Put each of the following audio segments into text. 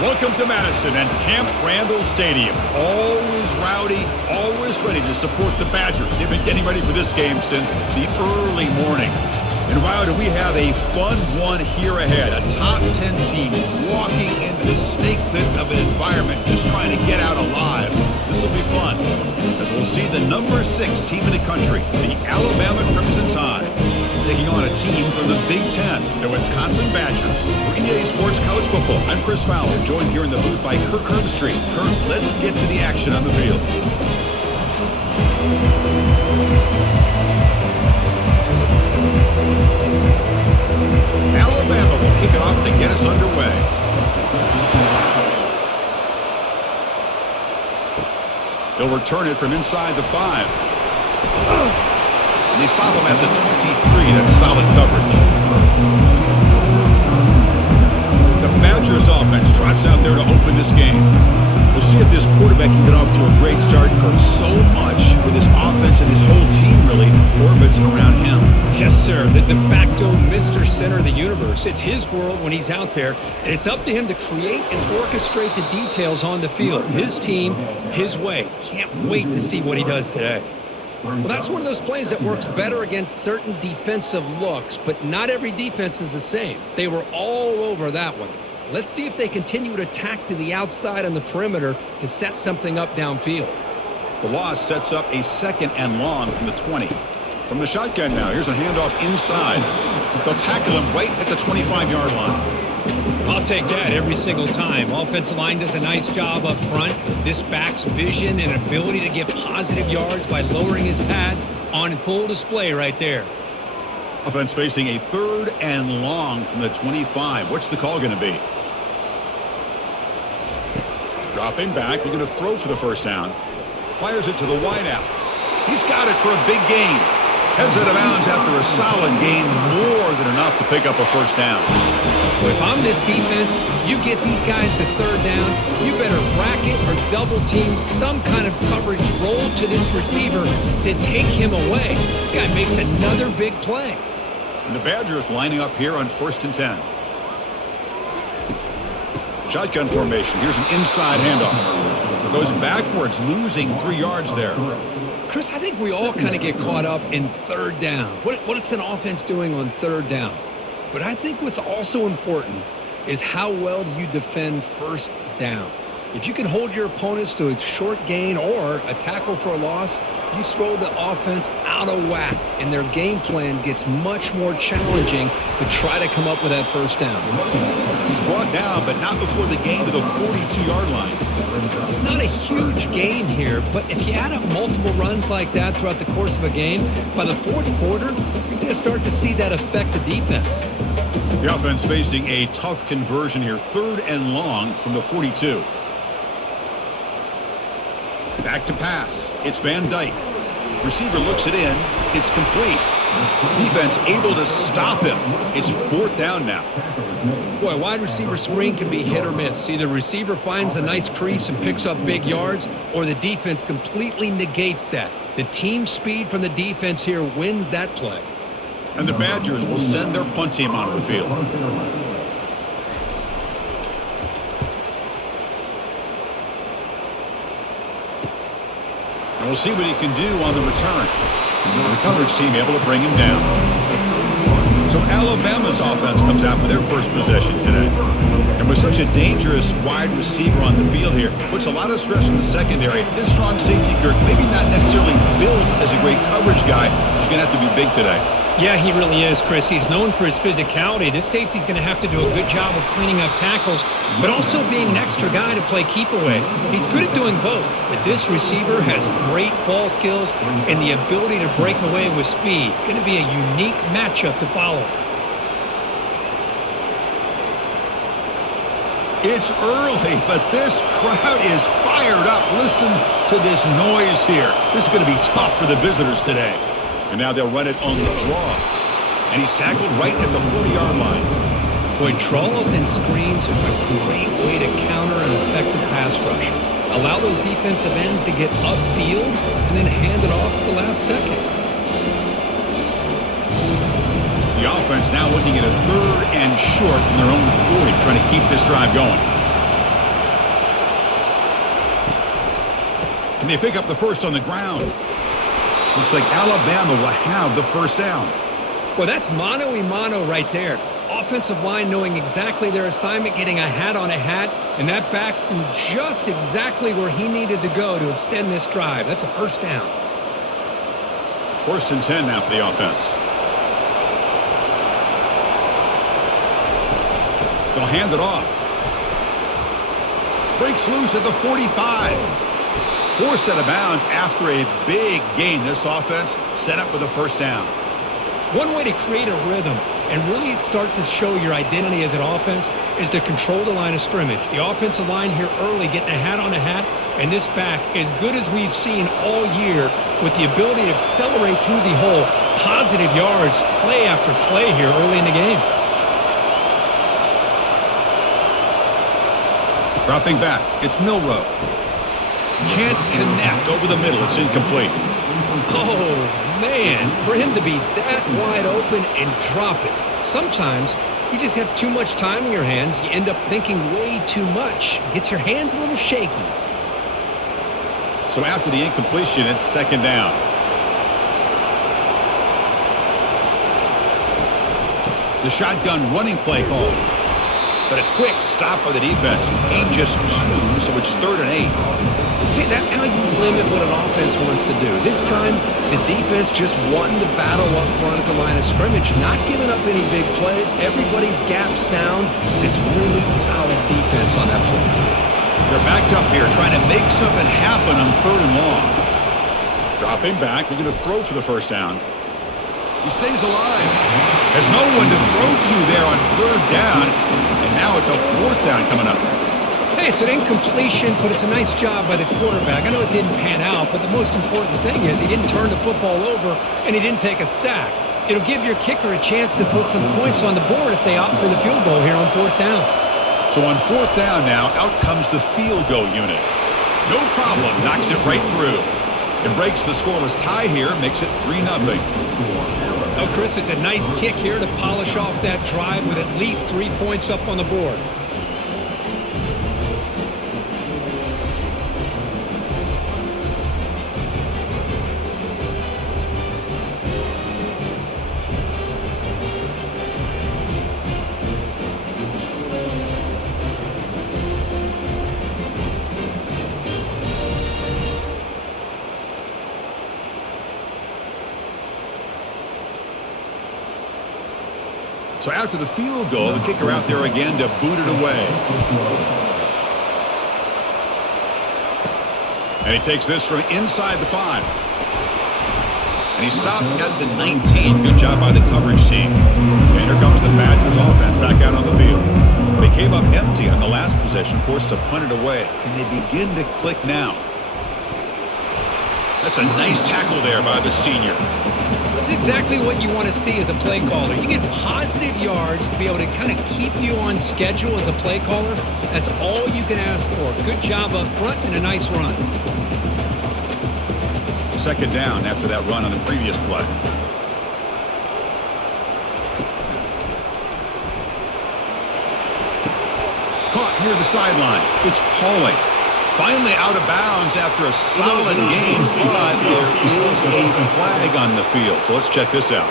Welcome to Madison and Camp Randall Stadium. Always rowdy, always ready to support the Badgers. They've been getting ready for this game since the early morning. And wow, do we have a fun one here ahead. A top 10 team walking into the snake pit of an environment, just trying to get out alive. This will be fun, as we'll see the number 6 team in the country, the Alabama Crimson Tide, taking on a team from the Big Ten, the Wisconsin Badgers. For EA Sports College Football, I'm Chris Fowler, joined here in the booth by Kirk Herbstreit. Kirk, let's get to the action on the field. Alabama will kick it off to get us underway. They'll return it from inside the 5. And they stop him at the 23. That's solid coverage. The Badgers offense trots out there to open this game. We'll see if this quarterback can get off to a great start. Kirk, so much for this offense and his whole team really orbits around him. Yes, sir. The de facto Mr. Center of the universe. It's his world when he's out there, and it's up to him to create and orchestrate the details on the field. His team, his way. Can't wait to see what he does today. Well, that's one of those plays that works better against certain defensive looks, but not every defense is the same. They were all over that one. Let's see if they continue to attack to the outside on the perimeter to set something up downfield. The loss sets up a 2nd and long from the 20. From the shotgun now, here's a handoff inside. They'll tackle him right at the 25-yard line. I'll take that every single time. Offensive line does a nice job up front. This back's vision and ability to get positive yards by lowering his pads on full display right there. Offense facing a 3rd and long from the 25. What's the call going to be? Dropping back, they're going to throw for the first down. Fires it to the wideout. He's got it for a big gain. Heads out of bounds after a solid gain, more than enough to pick up a first down. Well, if I'm this defense, you get these guys to 3rd down, you better bracket or double team some kind of coverage roll to this receiver to take him away. This guy makes another big play. And the Badgers lining up here on 1st and 10. Shotgun formation. Here's an inside handoff. Goes backwards, losing 3 yards there. Chris, I think we all kind of get caught up in 3rd down. What's an offense doing on 3rd down? But I think what's also important is how well do you defend 1st down. If you can hold your opponents to a short gain or a tackle for a loss, you throw the offense out of whack, and their game plan gets much more challenging to try to come up with that 1st down. He's brought down, but not before the gain to the 42-yard line. It's not a huge gain here, but if you add up multiple runs like that throughout the course of a game, by the 4th quarter, you're going to start to see that affect the defense. The offense facing a tough conversion here. 3rd and long from the 42. Back to pass. It's Van Dyke. Receiver looks it in. It's complete. Defense able to stop him. It's 4th down now. Boy, wide receiver screen can be hit or miss. Either receiver finds a nice crease and picks up big yards, or the defense completely negates that. The team speed from the defense here wins that play. And the Badgers will send their punt team onto the field. And we'll see what he can do on the return. The coverage team able to bring him down. So Alabama's offense comes out for their first possession today. And with such a dangerous wide receiver on the field here, puts a lot of stress in the secondary. This strong safety, Kirk, maybe not necessarily built as a great coverage guy. He's going to have to be big today. Yeah, he really is, Chris. He's known for his physicality. This safety's going to have to do a good job of cleaning up tackles, but also being an extra guy to play keep away. He's good at doing both, but this receiver has great ball skills and the ability to break away with speed. Going to be a unique matchup to follow. It's early, but this crowd is fired up. Listen to this noise here. This is going to be tough for the visitors today. And now they'll run it on the draw. And he's tackled right at the 40-yard line. Boy, draws and screens are a great way to counter an effective pass rush. Allow those defensive ends to get upfield and then hand it off at the last second. The offense now looking at a 3rd and short from their own 40, trying to keep this drive going. And they pick up the first on the ground. Looks like Alabama will have the first down. Well, that's mano-a-mano right there. Offensive line knowing exactly their assignment, getting a hat on a hat, and that back threw just exactly where he needed to go to extend this drive. That's a first down. 1st and 10 now for the offense. They'll hand it off. Breaks loose at the 45. Forced out of bounds after a big gain. This offense set up with a first down. One way to create a rhythm and really start to show your identity as an offense is to control the line of scrimmage. The offensive line here early getting a hat on a hat, and this back as good as we've seen all year with the ability to accelerate through the hole. Positive yards, play after play here early in the game. Dropping back, it's Milroe. Can't connect over the middle. It's incomplete. Oh, man, for him to be that wide open and drop it. Sometimes you just have too much time in your hands. You end up thinking way too much. Gets your hands a little shaky. So after the incompletion, it's 2nd down. The shotgun running play call. But a quick stop by the defense. Gain just 2, so it's 3rd and 8. See, that's how you limit what an offense wants to do. This time, the defense just wanting to battle up front at the line of scrimmage, not giving up any big plays. Everybody's gap sound. It's really solid defense on that play. They're backed up here, trying to make something happen on 3rd and long. Dropping back, they're going to throw for the first down. He stays alive. There's no one to throw to there on 3rd down, and now it's a 4th down coming up. Hey, it's an incompletion, but it's a nice job by the quarterback. I know it didn't pan out, but the most important thing is he didn't turn the football over and he didn't take a sack. It'll give your kicker a chance to put some points on the board if they opt for the field goal here on 4th down. So on 4th down now, out comes the field goal unit. No problem, knocks it right through. It breaks the scoreless tie here, makes it 3-0. Oh, Chris, it's a nice kick here to polish off that drive with at least 3 points up on the board. So after the field goal, the kicker out there again to boot it away. And he takes this from inside the 5. And he stopped at the 19. Good job by the coverage team. And here comes the Badgers offense back out on the field. They came up empty on the last possession, forced to punt it away. And they begin to click now. That's a nice tackle there by the senior. That's exactly what you want to see as a play caller. You get positive yards to be able to kind of keep you on schedule as a play caller. That's all you can ask for. Good job up front and a nice run. 2nd down after that run on the previous play. Caught near the sideline. It's Pauling. Finally out of bounds after a solid game, but there is a flag on the field. So let's check this out.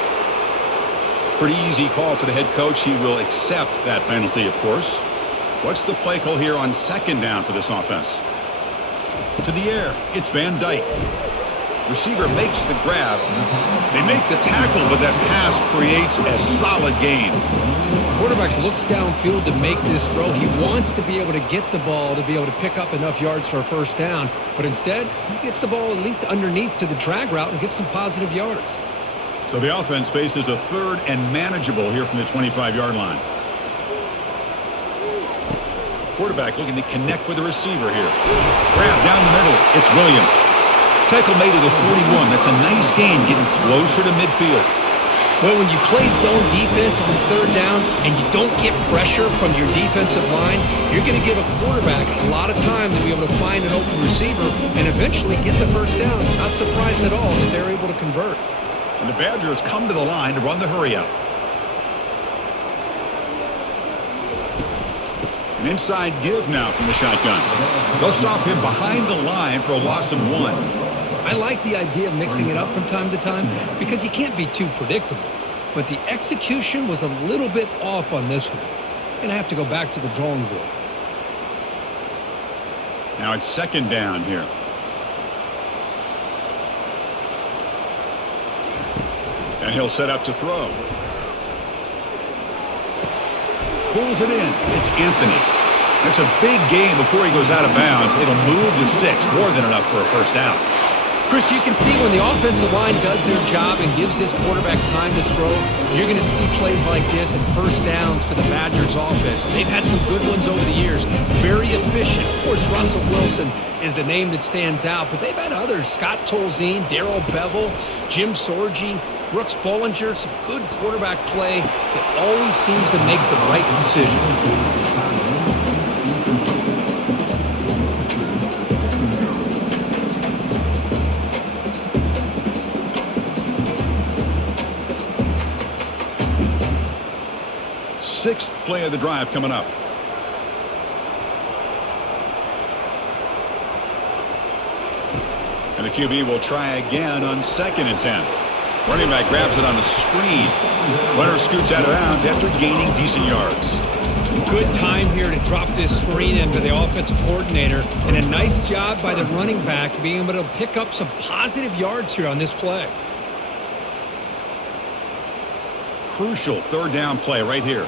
Pretty easy call for the head coach. He will accept that penalty, of course. What's the play call here on 2nd down for this offense? To the air. It's Van Dyke. Receiver makes the grab. They make the tackle, but that pass creates a solid gain. Quarterback looks downfield to make this throw. He wants to be able to get the ball to be able to pick up enough yards for a first down, but instead, he gets the ball at least underneath to the drag route and gets some positive yards. So the offense faces a 3rd and manageable here from the 25-yard line. Quarterback looking to connect with the receiver here. Grab down the middle. It's Williams. Tackle made at the 41. That's a nice gain, getting closer to midfield. Well, when you play zone defense on 3rd down and you don't get pressure from your defensive line, you're going to give a quarterback a lot of time to be able to find an open receiver and eventually get the first down. Not surprised at all that they're able to convert. And the Badgers come to the line to run the hurry up. An inside give now from the shotgun. They'll stop him behind the line for a loss of 1. I like the idea of mixing it up from time to time because you can't be too predictable. But the execution was a little bit off on this one. Going to have to go back to the drawing board. Now it's second down here. And he'll set up to throw. Pulls it in. It's Anthony. It's a big game before he goes out of bounds. It'll move the sticks more than enough for a first down. Chris, you can see when the offensive line does their job and gives this quarterback time to throw, you're going to see plays like this and first downs for the Badgers offense. They've had some good ones over the years. Very efficient. Of course, Russell Wilson is the name that stands out, but they've had others. Scott Tolzien, Darrell Bevel, Jim Sorgi, Brooks Bollinger. Some good quarterback play that always seems to make the right decision. Sixth play of the drive coming up. And the QB will try again on 2nd and 10. Running back grabs it on a screen. Runner scoots out of bounds after gaining decent yards. Good time here to drop this screen into the offensive coordinator, and a nice job by the running back being able to pick up some positive yards here on this play. Crucial third down play right here.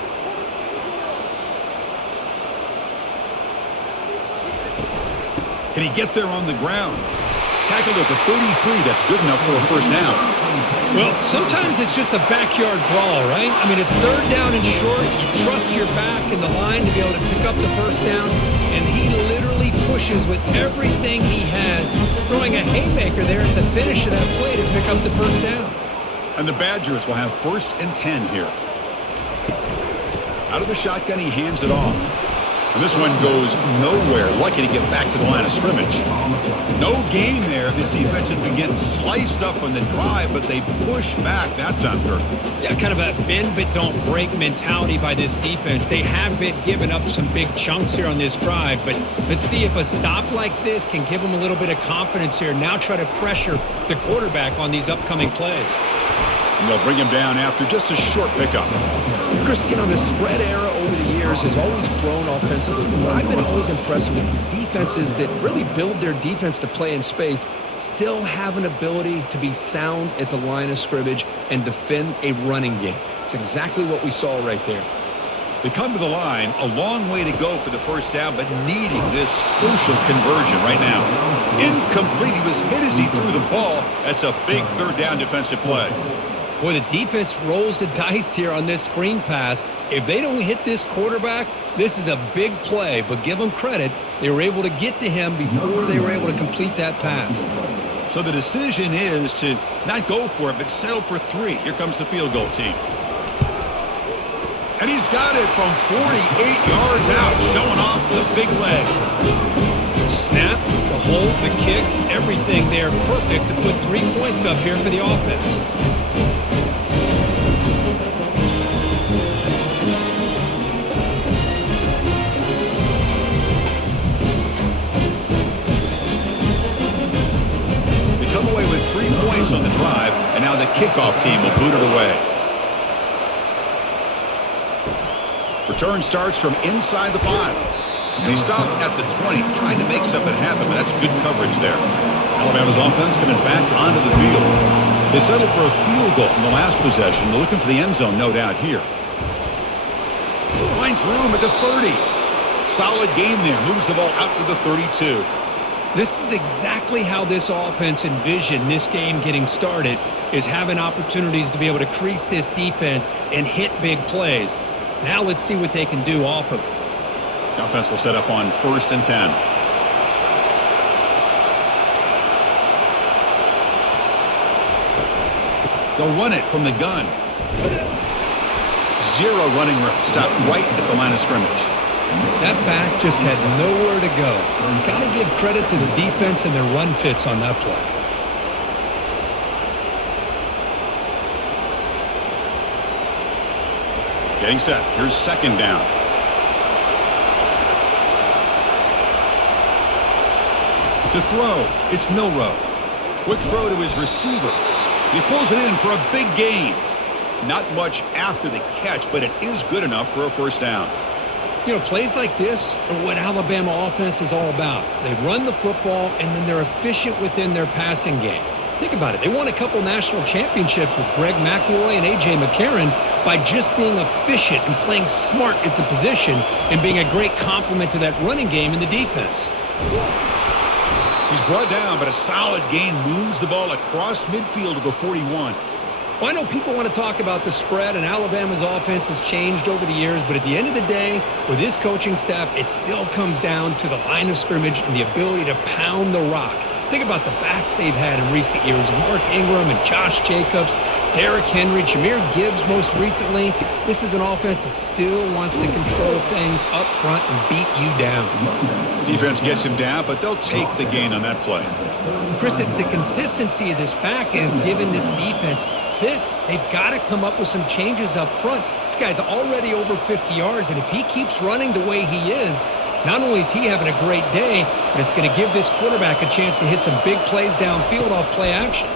Can he get there on the ground? Tackled at the 33. That's good enough for a first down. Well, sometimes it's just a backyard brawl, right? I mean, it's third down and short. You trust your back in the line to be able to pick up the first down, and he literally pushes with everything he has, throwing a haymaker there at the finish of that play to pick up the first down. And the Badgers will have 1st and 10 here. Out of the shotgun, he hands it off. And this one goes nowhere. Lucky to get back to the line of scrimmage. No gain there. This defense has been getting sliced up on the drive, but they push back that time, Kirk. Yeah, kind of a bend but don't break mentality by this defense. They have been giving up some big chunks here on this drive, but let's see if a stop like this can give them a little bit of confidence here. Now try to pressure the quarterback on these upcoming plays. And they'll bring him down after just a short pickup. Chris, you know, the spread era over the years has always grown offensively. But I've been always impressed with defenses that really build their defense to play in space, still have an ability to be sound at the line of scrimmage and defend a running game. It's exactly what we saw right there. They come to the line, a long way to go for the first down, but needing this crucial conversion right now. Incomplete. He was hit as he threw the ball. That's a big third down defensive play. Boy, the defense rolls the dice here on this screen pass. If they don't hit this quarterback, this is a big play, but give them credit. They were able to get to him before they were able to complete that pass. So the decision is to not go for it, but settle for 3. Here comes the field goal team. And he's got it from 48 yards out, showing off the big leg. Snap, the hold, the kick, everything there perfect to put 3 points up here for the offense. On the drive, and now the kickoff team will boot it away. Return starts from inside the 5. And he stopped at the 20, trying to make something happen, but that's good coverage there. Alabama's offense coming back onto the field. They settled for a field goal in the last possession. They're looking for the end zone, no doubt, here. Finds room at the 30. Solid gain there. Moves the ball out to the 32. This is exactly how this offense envisioned this game getting started, is having opportunities to be able to crease this defense and hit big plays. Now let's see what they can do off of it. The offense will set up on 1st and 10. They'll run it from the gun. 0 running room. Stop right at the line of scrimmage. That back just had nowhere to go. You've got to give credit to the defense and their run fits on that play. Getting set. Here's 2nd down. To throw, it's Milrow. Quick throw to his receiver. He pulls it in for a big gain. Not much after the catch, but it is good enough for a first down. You know, plays like this are what Alabama offense is all about. They run the football, and then they're efficient within their passing game. Think about it. They won a couple national championships with Greg McElroy and A.J. McCarron by just being efficient and playing smart at the position and being a great complement to that running game in the defense. He's brought down, but a solid gain moves the ball across midfield to the 41. Well, I know people want to talk about the spread, and Alabama's offense has changed over the years, but at the end of the day, with this coaching staff, it still comes down to the line of scrimmage and the ability to pound the rock. Think about the backs they've had in recent years. Mark Ingram and Josh Jacobs, Derrick Henry, Jahmyr Gibbs most recently. This is an offense that still wants to control things up front and beat you down. Defense gets him down, but they'll take the gain on that play. Chris, it's the consistency of this back is giving this defense fits. They've got to come up with some changes up front. This guy's already over 50 yards, and if he keeps running the way he is, not only is he having a great day, but it's going to give this quarterback a chance to hit some big plays downfield off play action.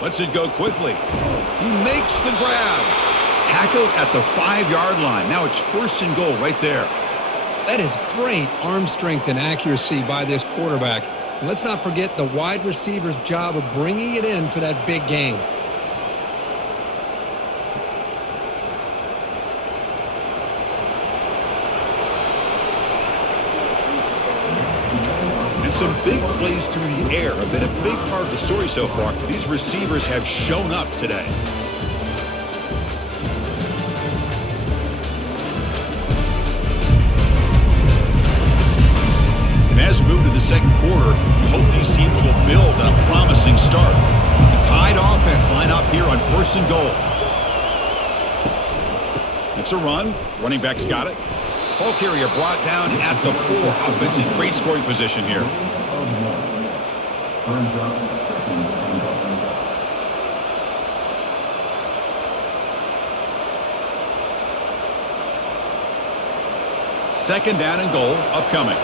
Lets it go quickly. He makes the grab. Tackled at the 5-yard line. Now it's first and goal right there. That is great arm strength and accuracy by this quarterback. And let's not forget the wide receiver's job of bringing it in for that big gain. Some big plays through the air have been a big part of the story so far. These receivers have shown up today. And as we move to the second quarter, we hope these teams will build on a promising start. The Tide offense line up here on first and goal. It's a run. Running back's got it. Ball carrier brought down at the 4. Offense in great scoring position here. Second down and goal upcoming.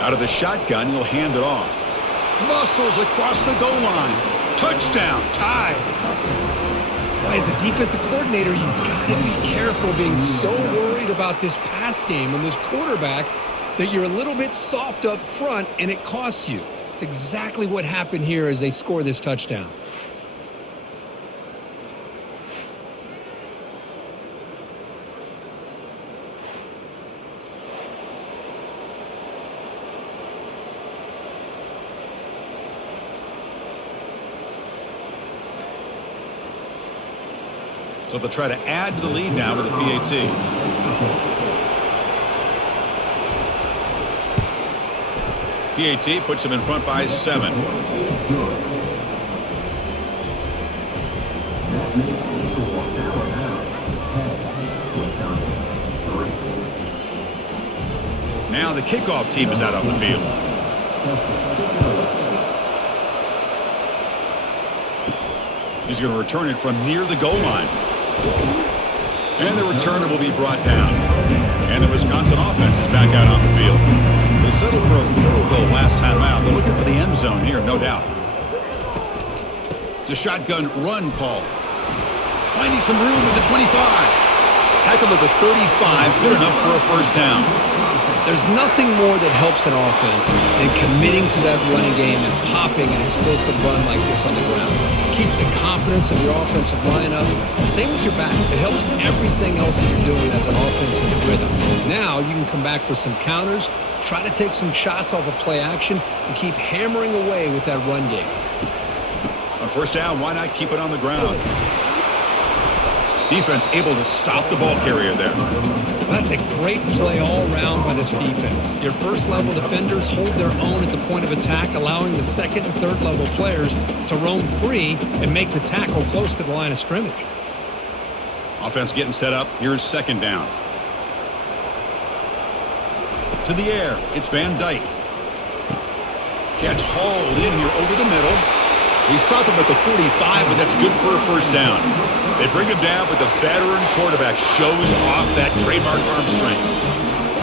Out of the shotgun, he'll hand it off. Muscles across the goal line. Touchdown, Tide. As a defensive coordinator, you've got to be careful being so worried about this pass game and this quarterback that you're a little bit soft up front and it costs you. It's exactly what happened here as they score this touchdown. So they'll try to add to the lead now with the PAT. PAT puts them in front by 7. Now the kickoff team is out on the field. He's going to return it from near the goal line. And the returner will be brought down. And the Wisconsin offense is back out on the field. They settled for a field goal last time out. They're looking for the end zone here, no doubt. It's a shotgun run call. Finding some room at the 25. Tackled at the 35. Good enough for a first down. There's nothing more that helps an offense than committing to that running game and popping an explosive run like this on the ground. It keeps the confidence of your offensive lineup. Same with your back. It helps everything else that you're doing as an offense in your rhythm. Now you can come back with some counters, try to take some shots off of play action, and keep hammering away with that run game. On first down, why not keep it on the ground? Defense able to stop the ball carrier there. That's a great play all around by this defense. Your first-level defenders hold their own at the point of attack, allowing the second and third-level players to roam free and make the tackle close to the line of scrimmage. Offense getting set up. Here's second down. To the air. It's Van Dyke. Catch hauled in here over the middle. He stopped him at the 45, but that's good for a first down. They bring him down, but the veteran quarterback shows off that trademark arm strength.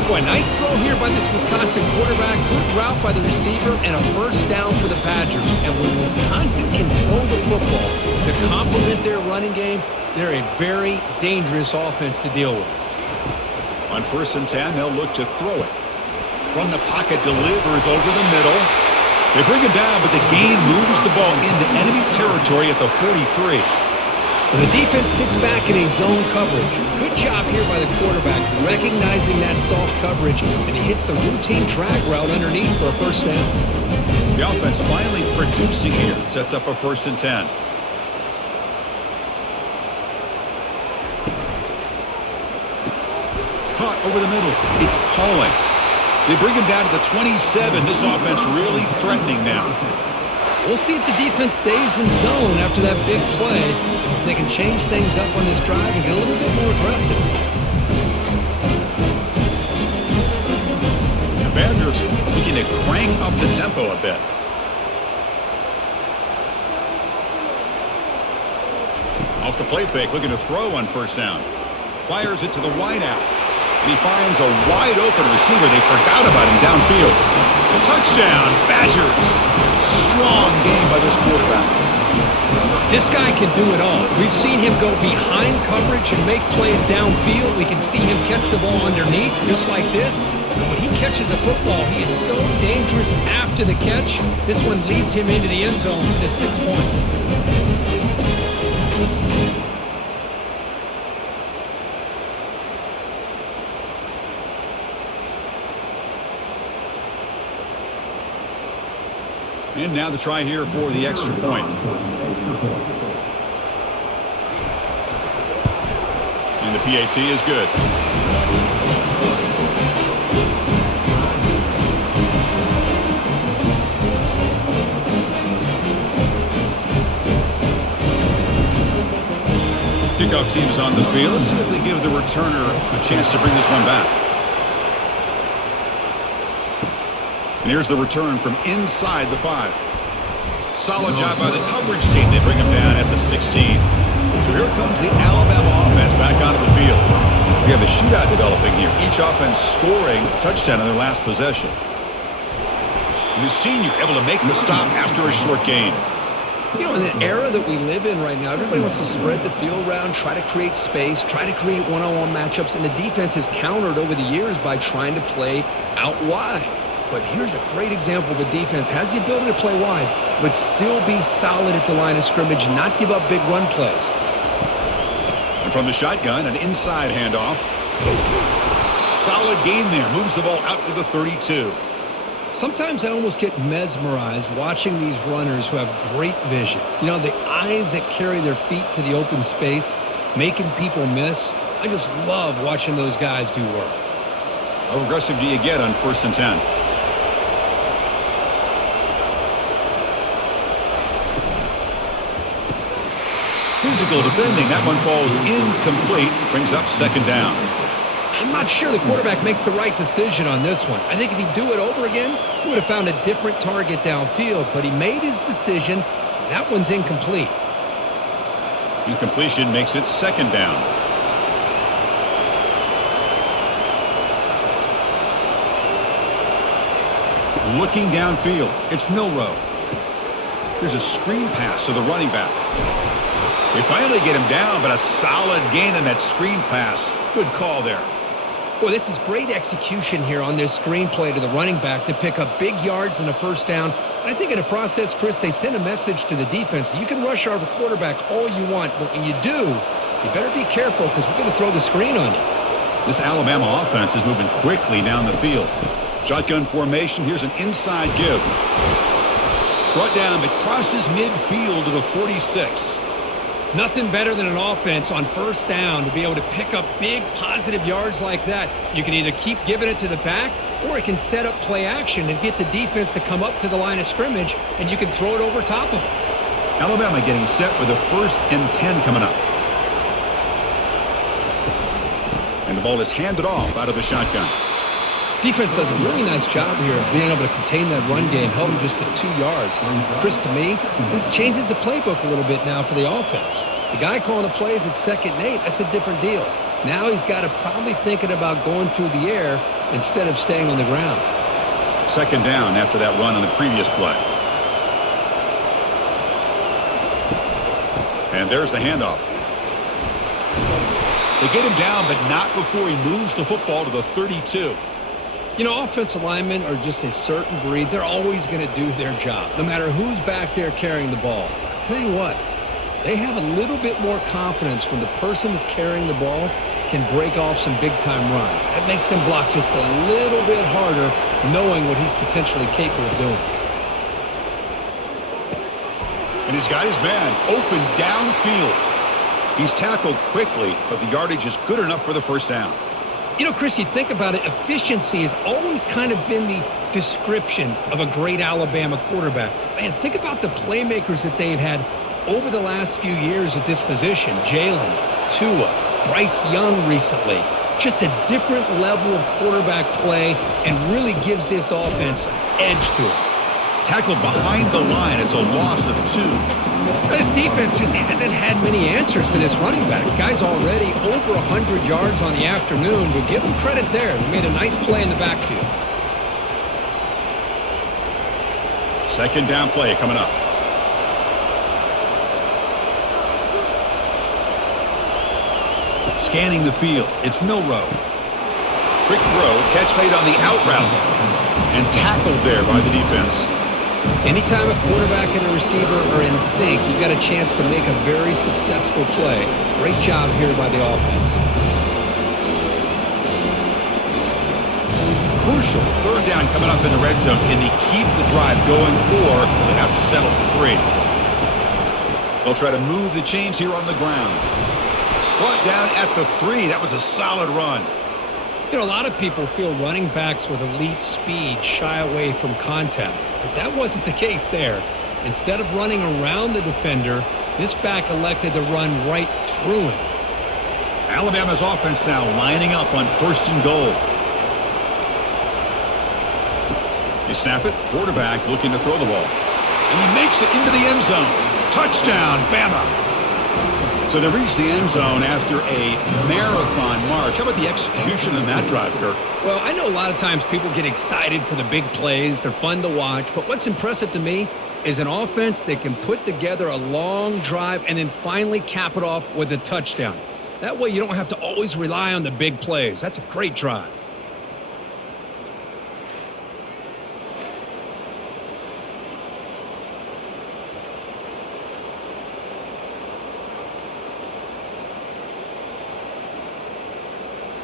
Boy, nice throw here by this Wisconsin quarterback. Good route by the receiver and a first down for the Badgers. And when Wisconsin can throw the football to complement their running game, they're a very dangerous offense to deal with. On 1st and 10, they'll look to throw it. From the pocket, delivers over the middle. They bring him down, but the gain moves the ball into enemy territory at the 43. The defense sits back in a zone coverage. Good job here by the quarterback, recognizing that soft coverage, and he hits the routine drag route underneath for a first down. The offense finally producing here. Sets up a 1st and 10. Caught over the middle. It's Pauling. They bring him down to the 27. This offense really threatening now. We'll see if the defense stays in zone after that big play. If they can change things up on this drive and get a little bit more aggressive. The Badgers looking to crank up the tempo a bit. Off the play fake, looking to throw on 1st down. Fires it to the wide out. And he finds a wide open receiver. They forgot about him downfield. Touchdown, Badgers. Strong game by this quarterback. This guy can do it all. We've seen him go behind coverage and make plays downfield. We can see him catch the ball underneath, just like this. And when he catches a football, he is so dangerous after the catch. This one leads him into the end zone for the 6 points. And now the try here for the extra point. And the PAT is good. Kickoff team is on the field. Let's see if they give the returner a chance to bring this one back. And here's the return from inside the 5. Solid job by the coverage team. They bring him down at the 16. So here comes the Alabama offense back onto the field. We have a shootout developing here. Each offense scoring a touchdown on their last possession. And the senior able to make the stop after a short gain. You know, in the era that we live in right now, everybody wants to spread the field around, try to create space, try to create one-on-one matchups, and the defense has countered over the years by trying to play out wide. But here's a great example of a defense has the ability to play wide, but still be solid at the line of scrimmage and not give up big run plays. And from the shotgun, an inside handoff. Solid gain there. Moves the ball out to the 32. Sometimes I almost get mesmerized watching these runners who have great vision. You know, the eyes that carry their feet to the open space, making people miss. I just love watching those guys do work. How aggressive do you get on 1st and 10? Physical defending. That one falls incomplete. Brings up 2nd down. I'm not sure the quarterback makes the right decision on this one. I think if he'd do it over again, he would have found a different target downfield. But he made his decision. And that one's incomplete. Incompletion makes it 2nd down. Looking downfield. It's Milroe. Here's a screen pass to the running back. They finally get him down, but a solid gain on that screen pass. Good call there. Boy, this is great execution here on this screen play to the running back to pick up big yards and a first down. And I think in the process, Chris, they send a message to the defense. You can rush our quarterback all you want, but when you do, you better be careful because we're going to throw the screen on you. This Alabama offense is moving quickly down the field. Shotgun formation. Here's an inside give. Brought down, but crosses midfield to the 46. Nothing better than an offense on 1st down to be able to pick up big positive yards like that. You can either keep giving it to the back or it can set up play action and get the defense to come up to the line of scrimmage, and you can throw it over top of them. Alabama getting set with a 1st and 10 coming up. And the ball is handed off out of the shotgun. Defense does a really nice job here of being able to contain that run game, held him just at 2 yards. Chris, to me, this changes the playbook a little bit now for the offense. The guy calling the plays at 2nd and 8, that's a different deal. Now he's got to probably thinking about going through the air instead of staying on the ground. 2nd down after that run on the previous play. And there's the handoff. They get him down, but not before he moves the football to the 32. You know, offensive linemen are just a certain breed. They're always going to do their job, no matter who's back there carrying the ball. But I'll tell you what, they have a little bit more confidence when the person that's carrying the ball can break off some big-time runs. That makes them block just a little bit harder, knowing what he's potentially capable of doing. And he's got his man open downfield. He's tackled quickly, but the yardage is good enough for the 1st down. You know, Chris, you think about it, efficiency has always kind of been the description of a great Alabama quarterback. Man, think about the playmakers that they've had over the last few years at this position. Jalen, Tua, Bryce Young recently. Just a different level of quarterback play and really gives this offense an edge to it. Tackled behind the line. It's a loss of 2. This defense just hasn't had many answers to this running back. Guy's already over 100 yards on the afternoon, but give him credit there. He made a nice play in the backfield. 2nd down play coming up. Scanning the field. It's Milroe. Quick throw. Catch made on the out route. And tackled there by the defense. Anytime a quarterback and a receiver are in sync, you got a chance to make a very successful play. Great job here by the offense. Crucial 3rd down coming up in the red zone. Can they keep the drive going, or they have to settle for 3? They'll try to move the chains here on the ground. Brought down at the 3. That was a solid run. You know, a lot of people feel running backs with elite speed shy away from contact, but that wasn't the case there. Instead of running around the defender, this back elected to run right through him. Alabama's offense now lining up on 1st and goal. They snap it. Quarterback looking to throw the ball. And he makes it into the end zone. Touchdown, Bama. So they reach the end zone after a marathon march. How about the execution in that drive, Kirk? Well, I know a lot of times people get excited for the big plays. They're fun to watch. But what's impressive to me is an offense that can put together a long drive and then finally cap it off with a touchdown. That way you don't have to always rely on the big plays. That's a great drive.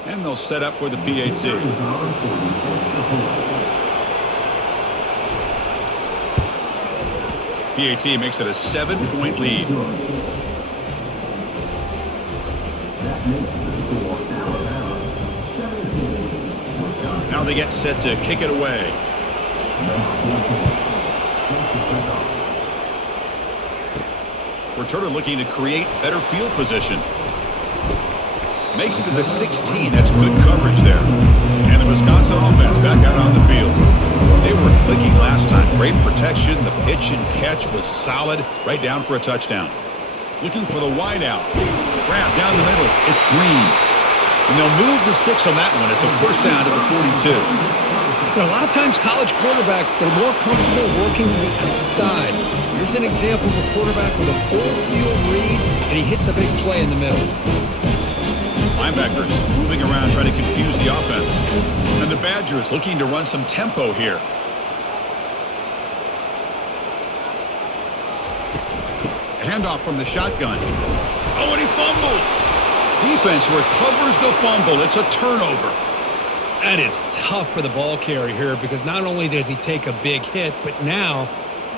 And they'll set up with the PAT. PAT makes it a 7-point lead. Now they get set to kick it away. Returner looking to create better field position. Makes it to the 16. That's good coverage there. And the Wisconsin offense back out on the field. They were clicking last time. Great protection. The pitch and catch was solid. Right down for a touchdown. Looking for the wide out. Grab down the middle. It's Green. And they'll move the 6 on that one. It's a 1st down to the 42. You know, a lot of times college quarterbacks, they're more comfortable working to the outside. Here's an example of a quarterback with a full field read, and he hits a big play in the middle. Linebackers moving around trying to confuse the offense. And the Badgers looking to run some tempo here. Handoff from the shotgun. Oh, and he fumbles. Defense recovers the fumble. It's a turnover. That is tough for the ball carrier here because not only does he take a big hit, but now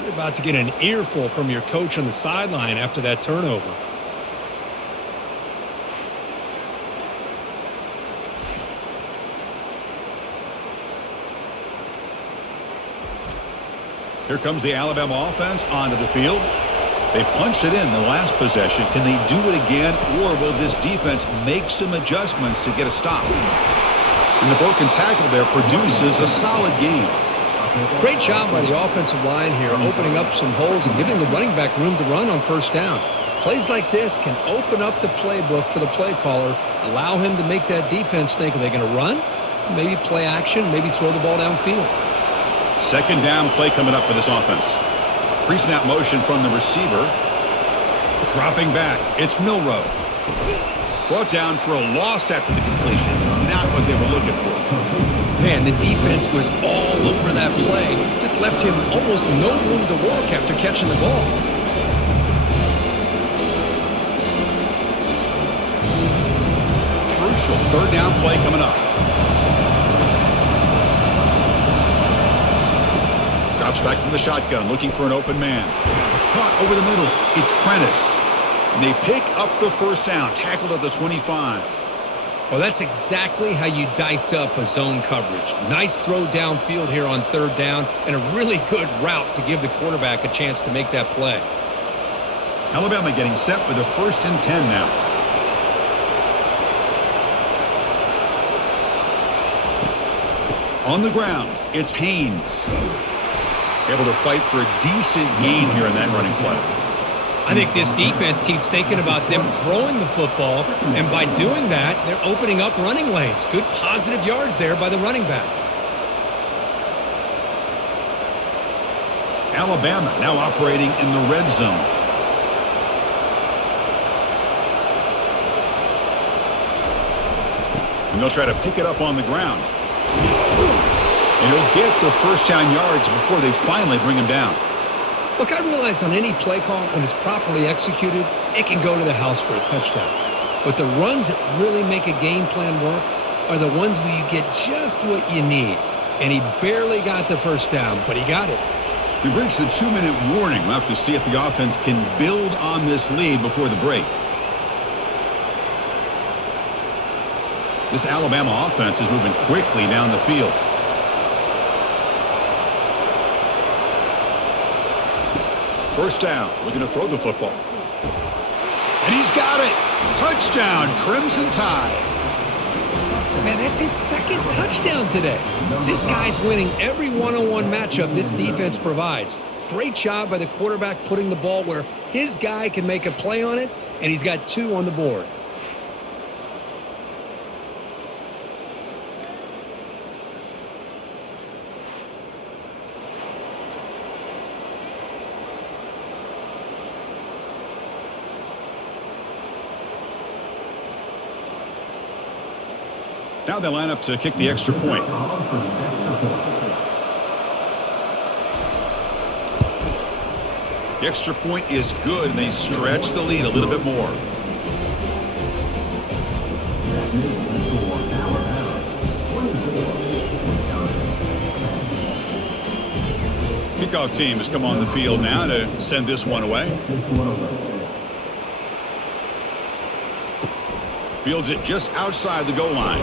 you're about to get an earful from your coach on the sideline after that turnover. Here comes the Alabama offense onto the field. They punched it in the last possession. Can they do it again, or will this defense make some adjustments to get a stop? And the broken tackle there produces a solid gain. Great job by the offensive line here, opening up some holes and giving the running back room to run on first down. Plays like this can open up the playbook for the play caller, allow him to make that defense think, are they going to run? Maybe play action, maybe throw the ball downfield. Second down play coming up for this offense. Pre-snap motion from the receiver. Dropping back, it's Milroe. Brought down for a loss after the completion. Not what they were looking for. Man, the defense was all over that play. Just left him almost no room to work after catching the ball. Crucial third down play coming up. Drops back from the shotgun, looking for an open man. Caught over the middle. It's Prentice. And they pick up the first down, tackled at the 25. Well, that's exactly how you dice up a zone coverage. Nice throw downfield here on third down, and a really good route to give the quarterback a chance to make that play. Alabama getting set with a 1st and 10 now. On the ground, it's Haynes. Able to fight for a decent gain here in that running play. I think this defense keeps thinking about them throwing the football, and by doing that, they're opening up running lanes. Good positive yards there by the running back. Alabama now operating in the red zone. And they'll try to pick it up on the ground. And he'll get the first down yards before they finally bring him down. Look, I realize on any play call, when it's properly executed, it can go to the house for a touchdown. But the runs that really make a game plan work are the ones where you get just what you need. And he barely got the first down, but he got it. We've reached the 2-minute warning. We'll have to see if the offense can build on this lead before the break. This Alabama offense is moving quickly down the field. First down, looking to throw the football. And he's got it. Touchdown, Crimson Tide. Man, that's his second touchdown today. This guy's winning every one-on-one matchup this defense provides. Great job by the quarterback putting the ball where his guy can make a play on it, and he's got 2 on the board. Now they line up to kick the extra point. The extra point is good, and they stretch the lead a little bit more. Kickoff team has come on the field now to send this one away. Fields it just outside the goal line.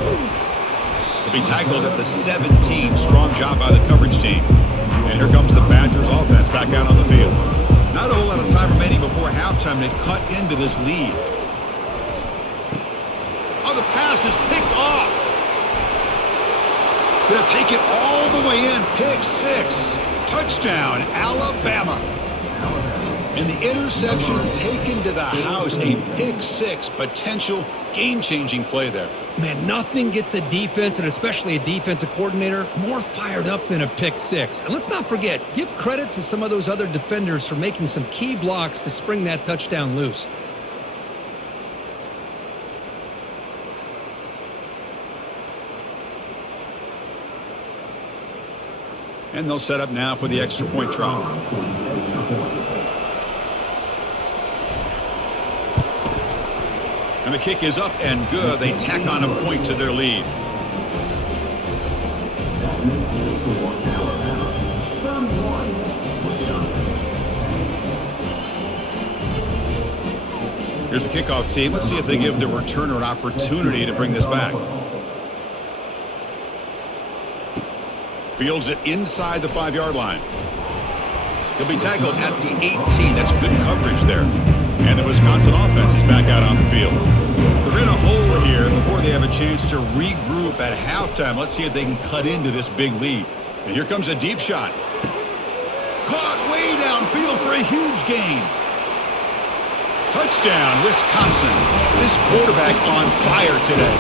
He'll be tackled at the 17. Strong job by the coverage team. And here comes the Badgers offense back out on the field. Not a whole lot of time remaining before halftime to cut into this lead. Oh, the pass is picked off. Gonna take it all the way in. Pick 6. Touchdown, Alabama. And the interception taken to the house. A pick 6 potential game-changing play there. Man, nothing gets a defense, and especially a defensive coordinator, more fired up than a pick 6. And let's not forget, give credit to some of those other defenders for making some key blocks to spring that touchdown loose. And they'll set up now for the extra point try. And the kick is up and good. They tack on a point to their lead. Here's the kickoff team. Let's see if they give the returner an opportunity to bring this back. Fields it inside the 5-yard line. He'll be tackled at the 18. That's good coverage there. And the Wisconsin offense is back out on the field. They're in a hole here before they have a chance chance to regroup at halftime. Let's see if they can cut into this big lead. And here comes a deep shot. Caught way downfield for a huge gain. Touchdown, Wisconsin. This quarterback on fire today.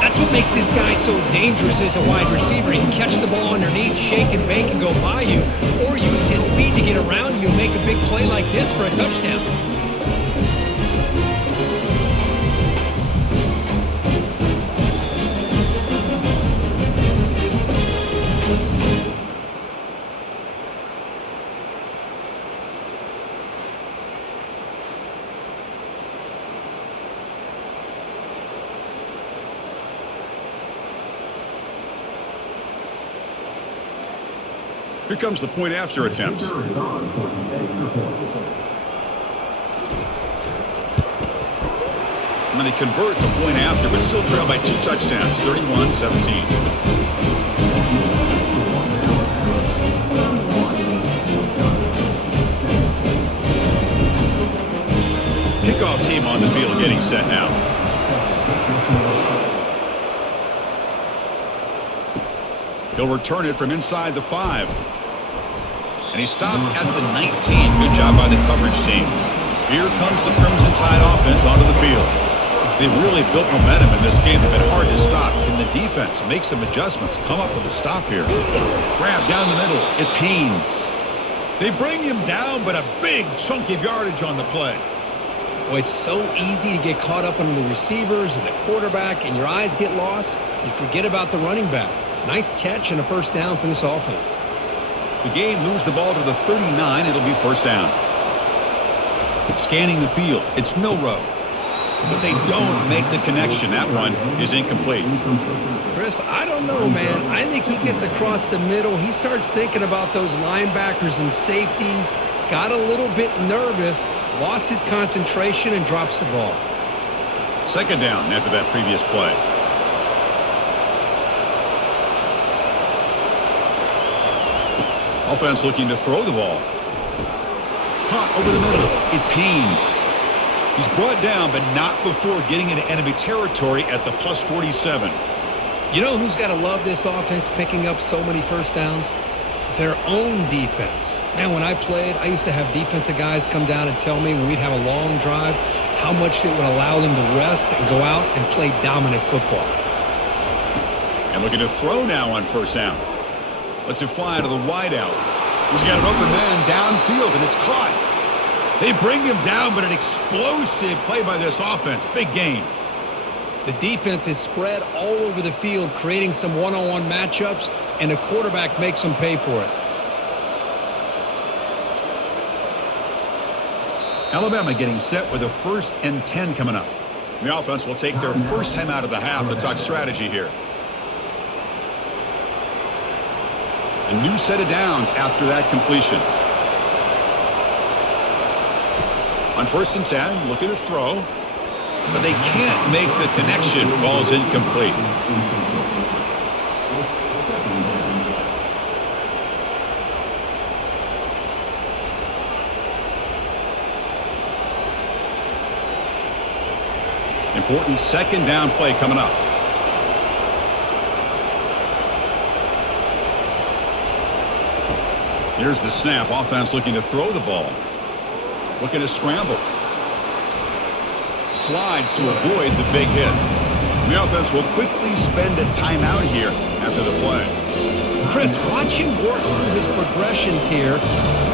That's what makes this guy so dangerous as a wide receiver. He can catch the ball underneath, shake and bake and go by you, or use his speed to get around you and make a big play like this for a touchdown. Here comes the point after attempt. And they convert the point after, but still trail by 2 touchdowns, 31-17. Kickoff team on the field getting set now. He'll return it from inside the 5. And he stopped at the 19. Good job by the coverage team. Here comes the Crimson Tide offense onto the field. They've really built momentum in this game. They've been hard to stop. Can the defense make some adjustments? Come up with a stop here. Grab down the middle. It's Haynes. They bring him down, but a big chunk of yardage on the play. Well, it's so easy to get caught up on the receivers and the quarterback, and your eyes get lost. You forget about the running back. Nice catch and a first down for this offense. The game moves the ball to the 39. It'll be first down. Scanning the field. It's Milroe. But they don't make the connection. That one is incomplete. Chris, I don't know, man. I think he gets across the middle. He starts thinking about those linebackers and safeties. Got a little bit nervous. Lost his concentration and drops the ball. Second down after that previous play. Offense looking to throw the ball. Caught over the middle. It's Haynes. He's brought down, but not before getting into enemy territory at the plus 47. You know who's got to love this offense picking up so many first downs? Their own defense. Man, when I played, I used to have defensive guys come down and tell me when we'd have a long drive how much it would allow them to rest and go out and play dominant football. And looking to throw now on first down. Lets it fly to the wideout. He's got an open man downfield, and it's caught. They bring him down, but an explosive play by this offense. Big gain. The defense is spread all over the field, creating some one-on-one matchups, and the quarterback makes them pay for it. Alabama getting set with a 1st and 10 coming up. The offense will take their first time out of the half to talk strategy here. A new set of downs after that completion. On 1st and 10, looking to throw. But they can't make the connection. Ball's incomplete. Important second down play coming up. Here's the snap. Offense looking to throw the ball. Looking to scramble. Slides to avoid the big hit. The offense will quickly spend a timeout here after the play. Chris, watch him work through his progressions here.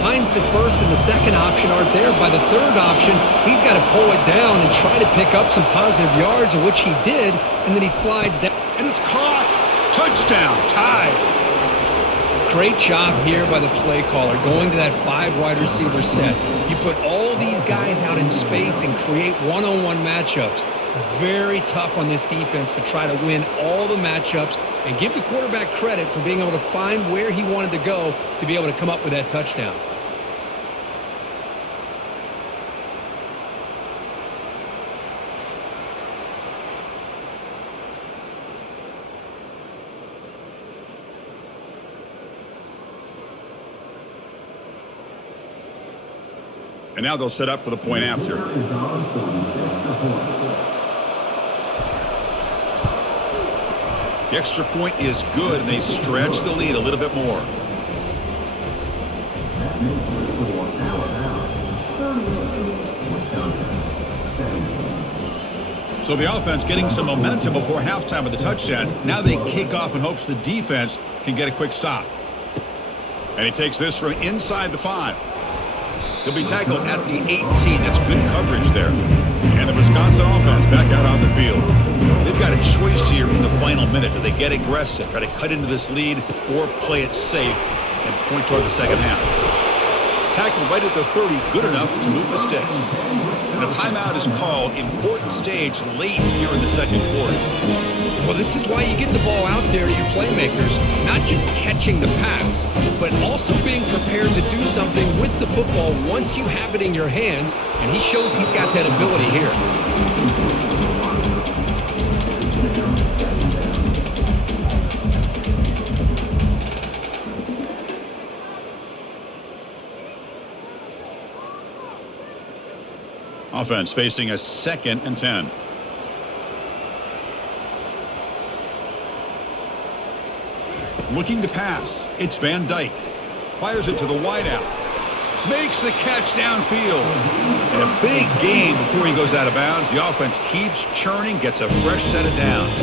Finds the first and the second option aren't there. By the third option, he's got to pull it down and try to pick up some positive yards, of which he did, and then he slides down. And it's caught. Touchdown. Tied. Great job here by the play caller, going to that 5 wide receiver set. You put all these guys out in space and create one-on-one matchups. It's very tough on this defense to try to win all the matchups and give the quarterback credit for being able to find where he wanted to go to be able to come up with that touchdown. And now they'll set up for the point after. The extra point is good, and they stretch the lead a little bit more. That makes the score Alabama 38, Wisconsin 17. So the offense getting some momentum before halftime with the touchdown. Now they kick off in hopes the defense can get a quick stop. And he takes this from inside the 5. He'll be tackled at the 18. That's good coverage there. And the Wisconsin offense back out on the field. They've got a choice here in the final minute. Do they get aggressive, try to cut into this lead, or play it safe and point toward the second half? Tackled right at the 30, good enough to move the sticks. And a timeout is called. Important stage late here in the second quarter. Well, this is why you get the ball out there to your playmakers, not just catching the pass, but also being prepared to do something with the football once you have it in your hands, and he shows he's got that ability here. Offense facing a 2nd and 10. Looking to pass. It's Van Dyke. Fires it to the wideout. Makes the catch downfield. And a big gain before he goes out of bounds. The offense keeps churning, gets a fresh set of downs.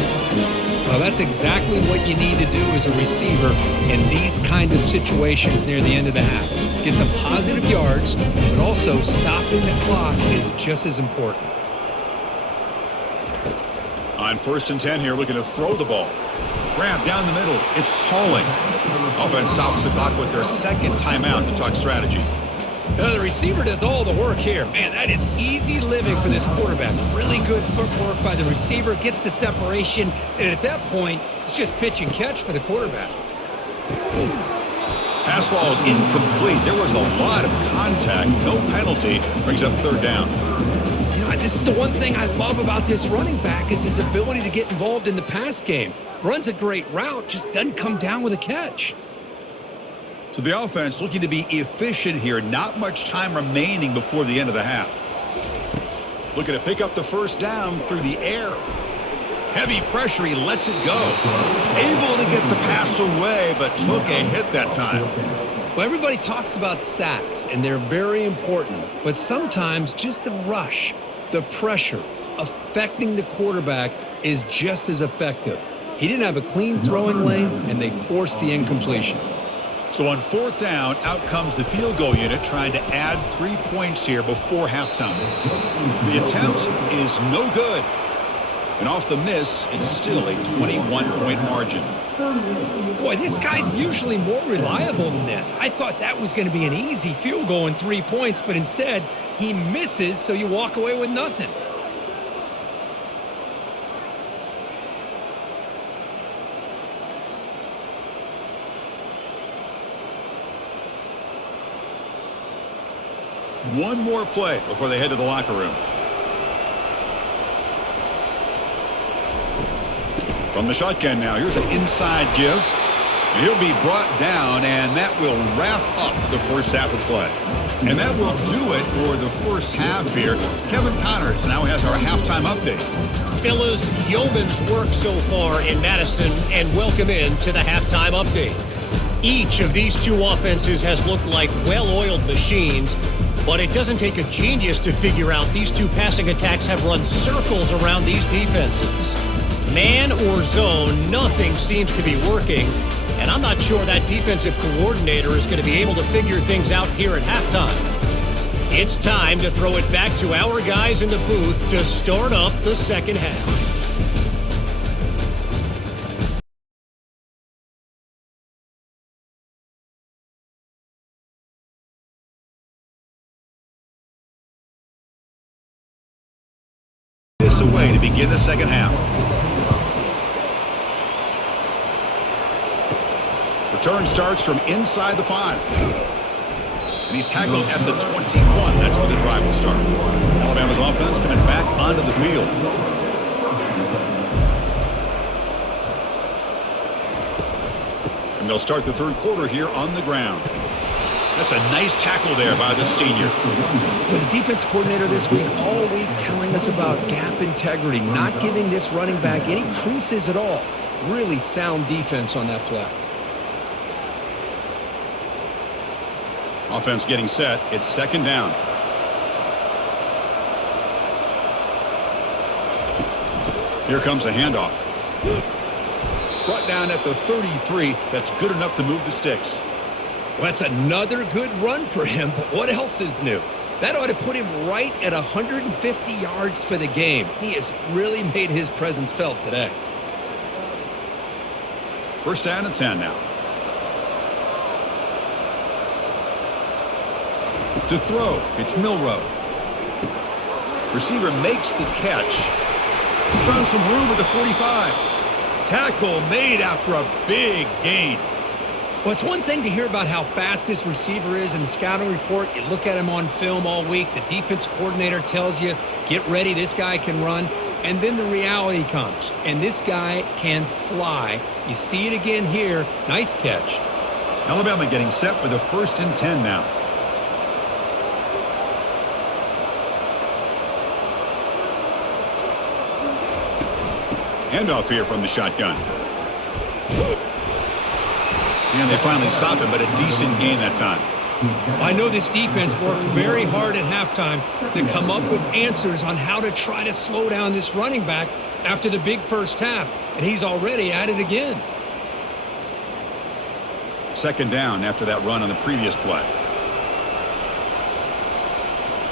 Well, that's exactly what you need to do as a receiver in these kind of situations near the end of the half. Get some positive yards, but also stopping the clock is just as important. On 1st and 10 here, looking to throw the ball. Grab down the middle. It's Pauling. Offense stops the clock with their 2nd timeout to talk strategy. The receiver does all the work here. Man, that is easy living for this quarterback. Really good footwork by the receiver, gets the separation, and at that point, it's just pitch and catch for the quarterback. Pass ball is incomplete. There was a lot of contact. No penalty. Brings up 3rd down. You know, this is the one thing I love about this running back is his ability to get involved in the pass game. Runs a great route, just doesn't come down with a catch. So the offense looking to be efficient here. Not much time remaining before the end of the half. Looking to pick up the 1st down through the air. Heavy pressure, he lets it go. Able to get the pass away, but took a hit that time. Well, everybody talks about sacks, and they're very important. But sometimes just the rush, the pressure, affecting the quarterback is just as effective. He didn't have a clean throwing lane, and they forced the incompletion. So on 4th down, out comes the field goal unit trying to add 3 points here before halftime. The attempt is no good. And off the miss, it's still a 21-point margin. Boy, this guy's usually more reliable than this. I thought that was going to be an easy field goal and 3 points, but instead, he misses, so you walk away with nothing. One more play before they head to the locker room. From the shotgun now, here's an inside give. And he'll be brought down, and that will wrap up the first half of play. And that will do it for the first half here. Kevin Connors now has our halftime update. Fellas, yeoman's work so far in Madison, and welcome in to the halftime update. Each of these two offenses has looked like well-oiled machines, but it doesn't take a genius to figure out these two passing attacks have run circles around these defenses. Man or zone, nothing seems to be working, and I'm not sure that defensive coordinator is going to be able to figure things out here at halftime. It's time to throw it back to our guys in the booth to start up the second half. This away to begin the second half. Return starts from inside the 5. And he's tackled at the 21. That's where the drive will start. Alabama's offense coming back onto the field. And they'll start the third quarter here on the ground. That's a nice tackle there by the senior. With the defense coordinator this week all week telling us about gap integrity, not giving this running back any creases at all. Really sound defense on that play. Offense getting set. It's second down. Here comes a handoff. Brought down at the 33. That's good enough to move the sticks. Well, that's another good run for him, but what else is new? That ought to put him right at 150 yards for the game. He has really made his presence felt today. First down and 10 now. To throw, it's Milroe. Receiver makes the catch. He's found some room at the 45. Tackle made after a big gain. Well, it's one thing to hear about how fast this receiver is in the scouting report. You look at him on film all week. The defensive coordinator tells you, get ready, this guy can run. And then the reality comes, and this guy can fly. You see it again here. Nice catch. Alabama getting set with a first and 10 now. Handoff here from the shotgun. And they finally stop him, but a decent gain that time. I know this defense worked very hard at halftime to come up with answers on how to try to slow down this running back after the big first half, and he's already at it again. Second down after that run on the previous play.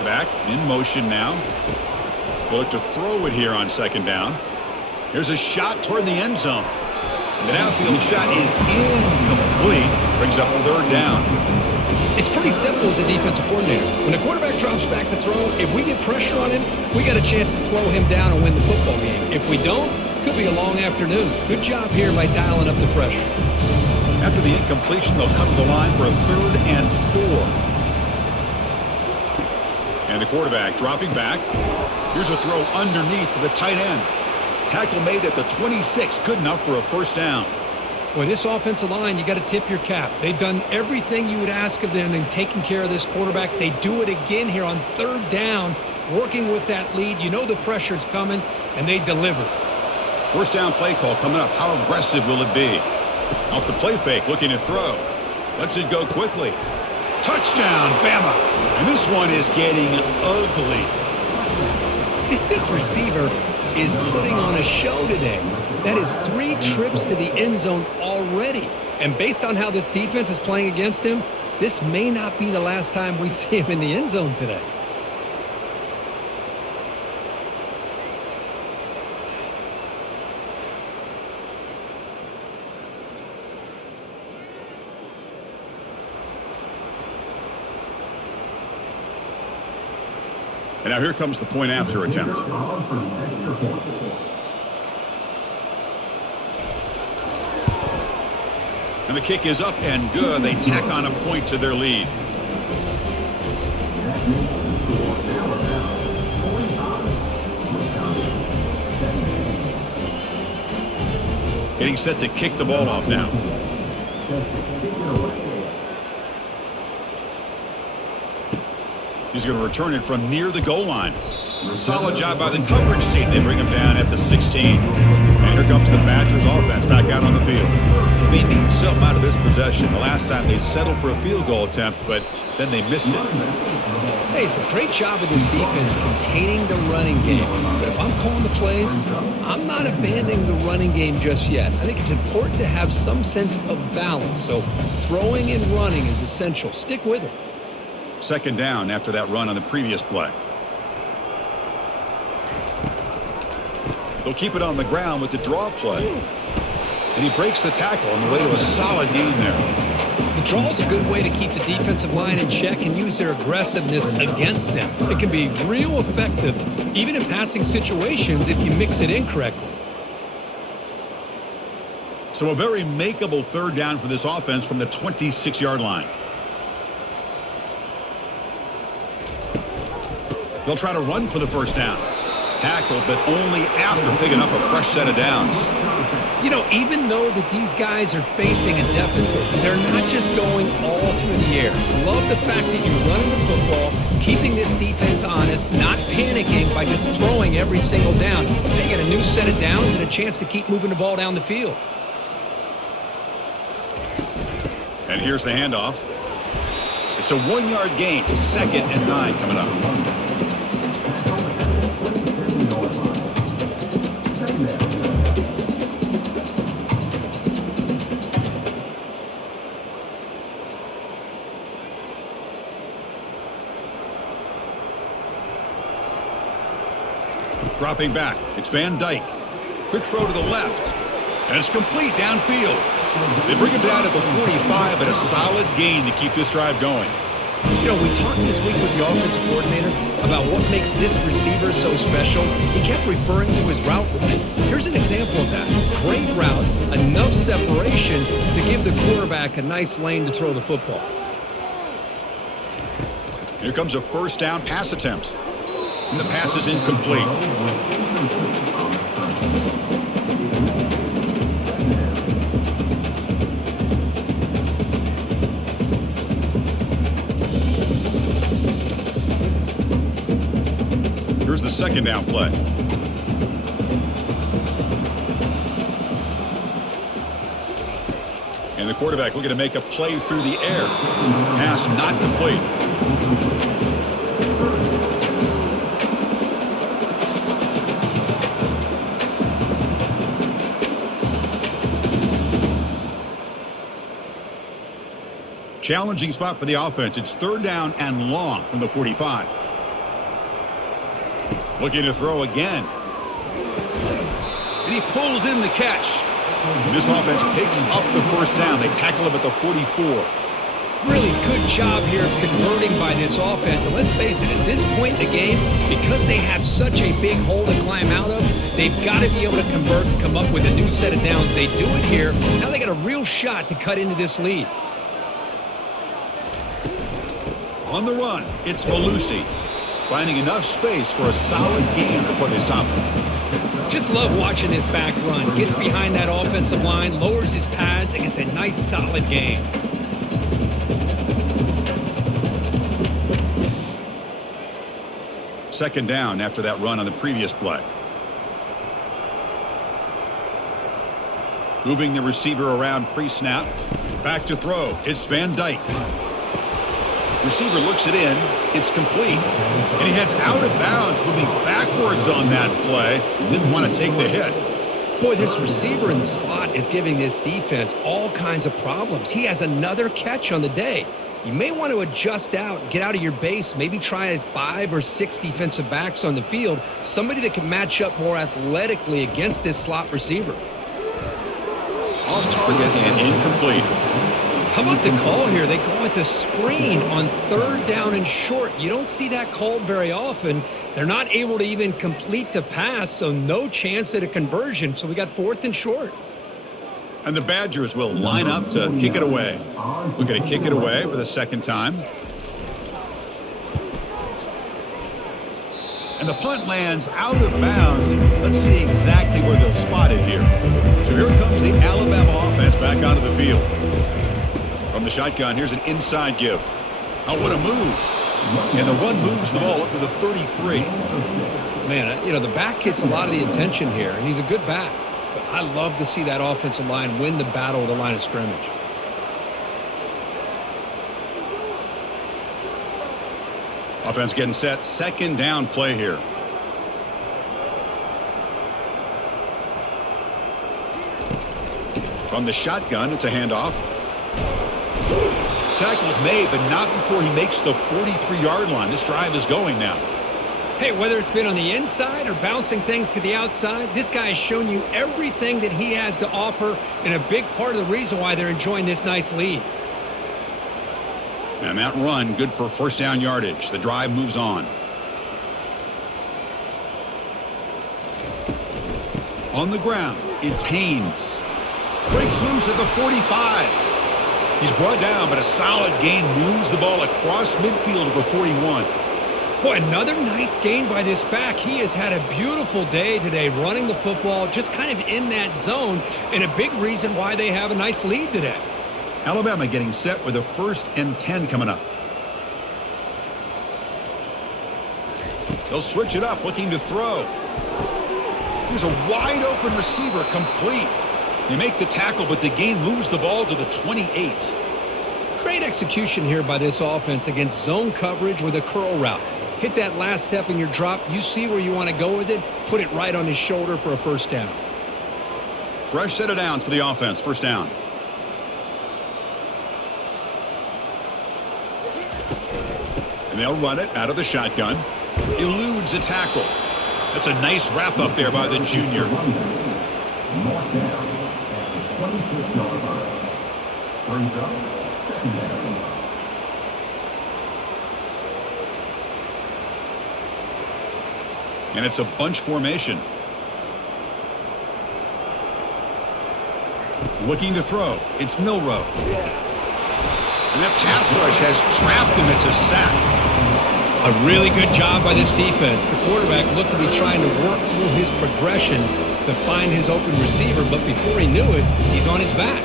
Back in motion now. They'll look to throw it here on second down. Here's a shot toward the end zone. The downfield shot is incomplete. Brings up third down. It's pretty simple as a defensive coordinator. When the quarterback drops back to throw, if we get pressure on him, we got a chance to slow him down and win the football game. If we don't, could be a long afternoon. Good job here by dialing up the pressure. After the incompletion, they'll come to the line for a 3rd and 4. And the quarterback dropping back. Here's a throw underneath to the tight end. Tackle made at the 26. Good enough for a first down. Boy, this offensive line, you got to tip your cap. They've done everything you would ask of them in taking care of this quarterback. They do it again here on third down, working with that lead. You know the pressure's coming, and they deliver. First down play call coming up. How aggressive will it be? Off the play fake, looking to throw. Lets it go quickly. Touchdown, Bama. And this one is getting ugly. This receiver is putting on a show today. That is 3 trips to the end zone already. And based on how this defense is playing against him, this may not be the last time we see him in the end zone today. And now here comes the point after attempt. And the kick is up and good. They tack on a point to their lead. Getting set to kick the ball off now. He's going to return it from near the goal line. Solid job by the coverage team. They bring him down at the 16. And here comes the Badgers offense back out on the field. They need something out of this possession. The last time they settled for a field goal attempt, but then they missed it. Hey, it's a great job of this defense containing the running game. But if I'm calling the plays, I'm not abandoning the running game just yet. I think it's important to have some sense of balance. So throwing and running is essential. Stick with it. Second down after that run on the previous play. They'll keep it on the ground with the draw play. And he breaks the tackle on the way to a solid gain there. The draw is a good way to keep the defensive line in check and use their aggressiveness against them. It can be real effective, even in passing situations, if you mix it in correctly. So a very makeable third down for this offense from the 26-yard line. They'll try to run for the first down. Tackled, but only after picking up a fresh set of downs. You know, even though that these guys are facing a deficit, they're not just going all through the air. Love the fact that you're running the football, keeping this defense honest, not panicking by just throwing every single down. They get a new set of downs and a chance to keep moving the ball down the field. And here's the handoff. It's a 1-yard gain. 2nd and 9 coming up. Dropping back, it's Van Dyke. Quick throw to the left, and it's complete downfield. They bring him down at the 45, but a solid gain to keep this drive going. You know, we talked this week with the offensive coordinator about what makes this receiver so special. He kept referring to his route running. Here's an example of that. Great route, enough separation to give the quarterback a nice lane to throw the football. Here comes a first down pass attempt. And the pass is incomplete. Here's the 2nd down play. And the quarterback looking to make a play through the air. Pass not complete. Challenging spot for the offense. It's 3rd down and long from the 45. Looking to throw again. And he pulls in the catch. And this offense picks up the first down. They tackle him at the 44. Really good job here of converting by this offense. And let's face it, at this point in the game, because they have such a big hole to climb out of, they've got to be able to convert and come up with a new set of downs. They do it here. Now they got a real shot to cut into this lead. On the run, it's Malusi, finding enough space for a solid gain before they stop him. Just love watching this back run. Gets behind that offensive line, lowers his pads, and gets a nice solid gain. Second down after that run on the previous play. Moving the receiver around pre-snap. Back to throw. It's Van Dyke. Receiver looks it in. It's complete. And he heads out of bounds, moving backwards on that play. Didn't want to take the hit. Boy, this receiver in the slot is giving this defense all kinds of problems. He has another catch on the day. You may want to adjust out, get out of your base, maybe try 5 or 6 defensive backs on the field, somebody that can match up more athletically against this slot receiver. Off target and incomplete. How about the call here? They go with the screen on 3rd down and short. You don't see that called very often. They're not able to even complete the pass, so no chance at a conversion. So we got 4th and short. And the Badgers will line up to kick it away. We're going to kick it away for the 2nd time. And the punt lands out of bounds. Let's see exactly where they'll spot it here. So here comes the Alabama offense back onto the field. From the shotgun, here's an inside give. Oh, what a move. And the run moves the ball up to the 33. Man, you know, the back gets a lot of the attention here, and he's a good back. But I love to see that offensive line win the battle of the line of scrimmage. Offense getting set. 2nd down play here. From the shotgun, it's a handoff. Tackle's made, but not before he makes the 43-yard line. This drive is going now. Hey, whether it's been on the inside or bouncing things to the outside, this guy has shown you everything that he has to offer, and a big part of the reason why they're enjoying this nice lead. And that run, good for 1st down yardage. The drive moves on. On the ground, it's Haynes. Breaks loose at the 45. He's brought down, but a solid gain moves the ball across midfield to the 41. Boy, another nice gain by this back. He has had a beautiful day today running the football, just kind of in that zone, and a big reason why they have a nice lead today. Alabama getting set with a 1st and 10 coming up. They'll switch it up, looking to throw. Here's a wide open receiver, complete. They make the tackle, but the gain moves the ball to the 28. Great execution here by this offense against zone coverage with a curl route. Hit that last step in your drop. You see where you want to go with it. Put it right on his shoulder for a 1st down. Fresh set of downs for the offense. 1st down. And they'll run it out of the shotgun. Eludes a tackle. That's a nice wrap up there by the junior. Mark down at the 26-yard line. Brings up 2nd down. And it's a bunch formation. Looking to throw. It's Milroe. And that pass rush has trapped him. It's a sack. A really good job by this defense. The quarterback looked to be trying to work through his progressions to find his open receiver, but before he knew it, he's on his back.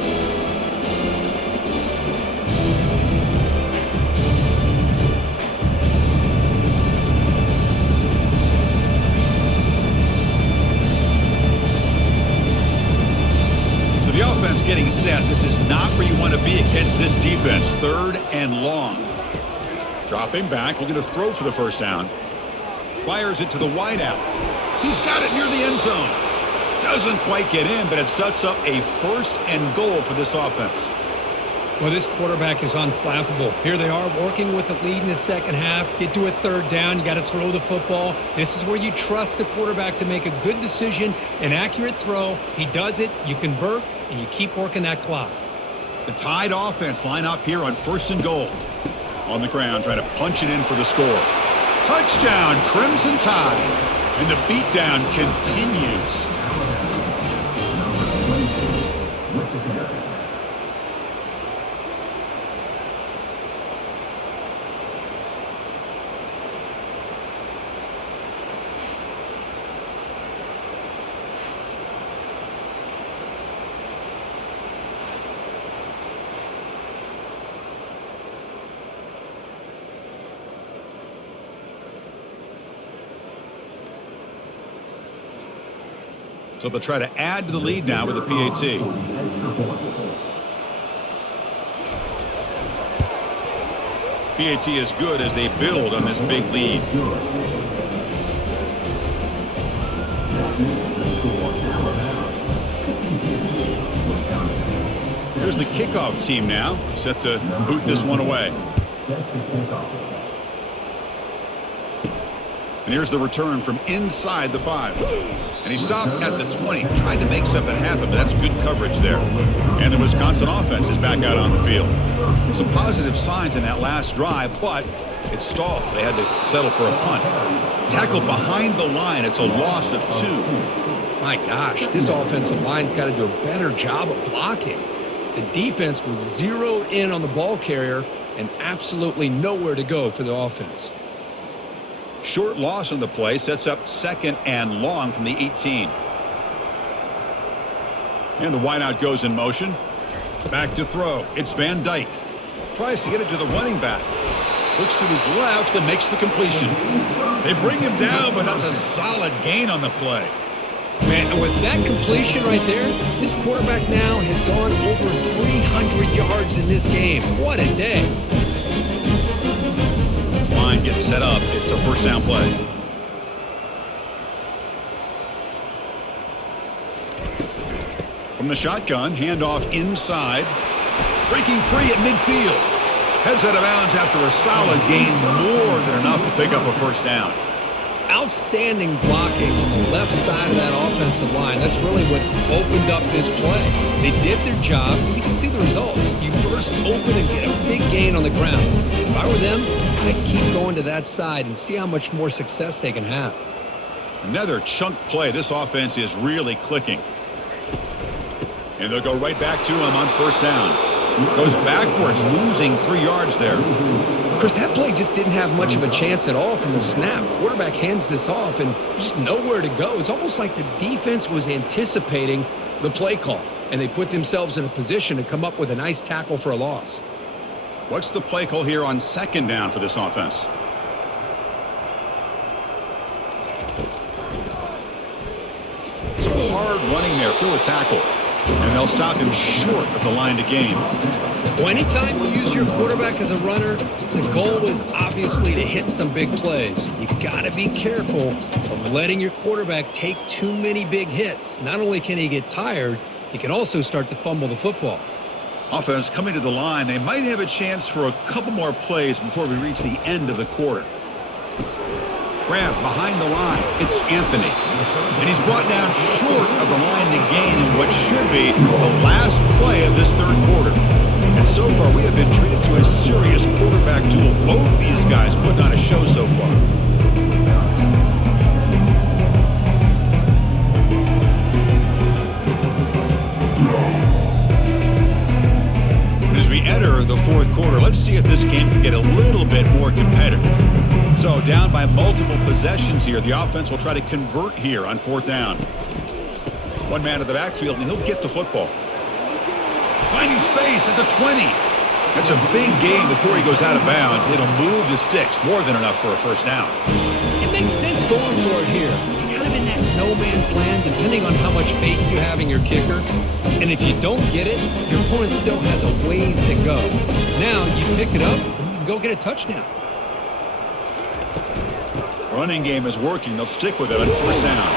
So the offense getting set. This is not where you want to be against this defense. 3rd and long. Dropping back, looking to throw for the 1st down. Fires it to the wideout. He's got it near the end zone. Doesn't quite get in, but it sets up a 1st and goal for this offense. Well, this quarterback is unflappable. Here they are working with the lead in the 2nd half. Get to a 3rd down. You got to throw the football. This is where you trust the quarterback to make a good decision, an accurate throw. He does it, you convert, and you keep working that clock. The Tide offense line up here on 1st and goal. On the ground, trying to punch it in for the score. Touchdown, Crimson Tide. And the beatdown continues. Number 22 with the carry. So they'll try to add to the lead now with a PAT. PAT is good as they build on this big lead. Here's the kickoff team now, set to boot this one away. Set to kick off. And here's the return from inside the 5. And he stopped at the 20, tried to make something happen, but that's good coverage there. And the Wisconsin offense is back out on the field. Some positive signs in that last drive, but it stalled. They had to settle for a punt. Tackled behind the line. It's a loss of 2. My gosh, this offensive line's got to do a better job of blocking. The defense was zeroed in on the ball carrier and absolutely nowhere to go for the offense. Short loss on the play sets up 2nd and long from the 18. And the wideout goes in motion. Back to throw. It's Van Dyke. Tries to get it to the running back. Looks to his left and makes the completion. They bring him down, but that's a solid gain on the play. Man, and with that completion right there, this quarterback now has gone over 300 yards in this game. What a day. This line gets set up. It's a 1st down play. From the shotgun, handoff inside. Breaking free at midfield. Heads out of bounds after a solid gain, more than enough to pick up a 1st down. Outstanding blocking on the left side of that offensive line. That's really what opened up this play. They did their job, and you can see the results. You burst open and get a big gain on the ground. If I were them, I'd keep going to that side and see how much more success they can have. Another chunk play. This offense is really clicking. And they'll go right back to him on 1st down. Goes backwards, losing 3 yards there. Chris, that play just didn't have much of a chance at all from the snap. Quarterback hands this off and just nowhere to go. It's almost like the defense was anticipating the play call, and they put themselves in a position to come up with a nice tackle for a loss. What's the play call here on second down for this offense? Some hard running there through a tackle, and they'll stop him short of the line to gain. Well, anytime you use your quarterback as a runner, the goal is obviously to hit some big plays. You got to be careful of letting your quarterback take too many big hits. Not only can he get tired, he can also start to fumble the football. Offense coming to the line. They might have a chance for a couple more plays before we reach the end of the quarter. Grab behind the line. It's Anthony. And he's brought down short of the line to gain in what should be the last play of this third quarter. And so far, we have been treated to a serious quarterback duel. Both these guys putting on a show so far. And as we enter the fourth quarter, let's see if this game can get a little bit more competitive. So down by multiple possessions here. The offense will try to convert here on fourth down. One man to the backfield, and he'll get the football. Finding space at the 20. That's a big gain before he goes out of bounds. It'll move the sticks. More than enough for a first down. It makes sense going for it here. You're kind of in that no man's land depending on how much faith you have in your kicker. And if you don't get it, your opponent still has a ways to go. Now you pick it up and you can go get a touchdown. Running game is working. They'll stick with it on first down.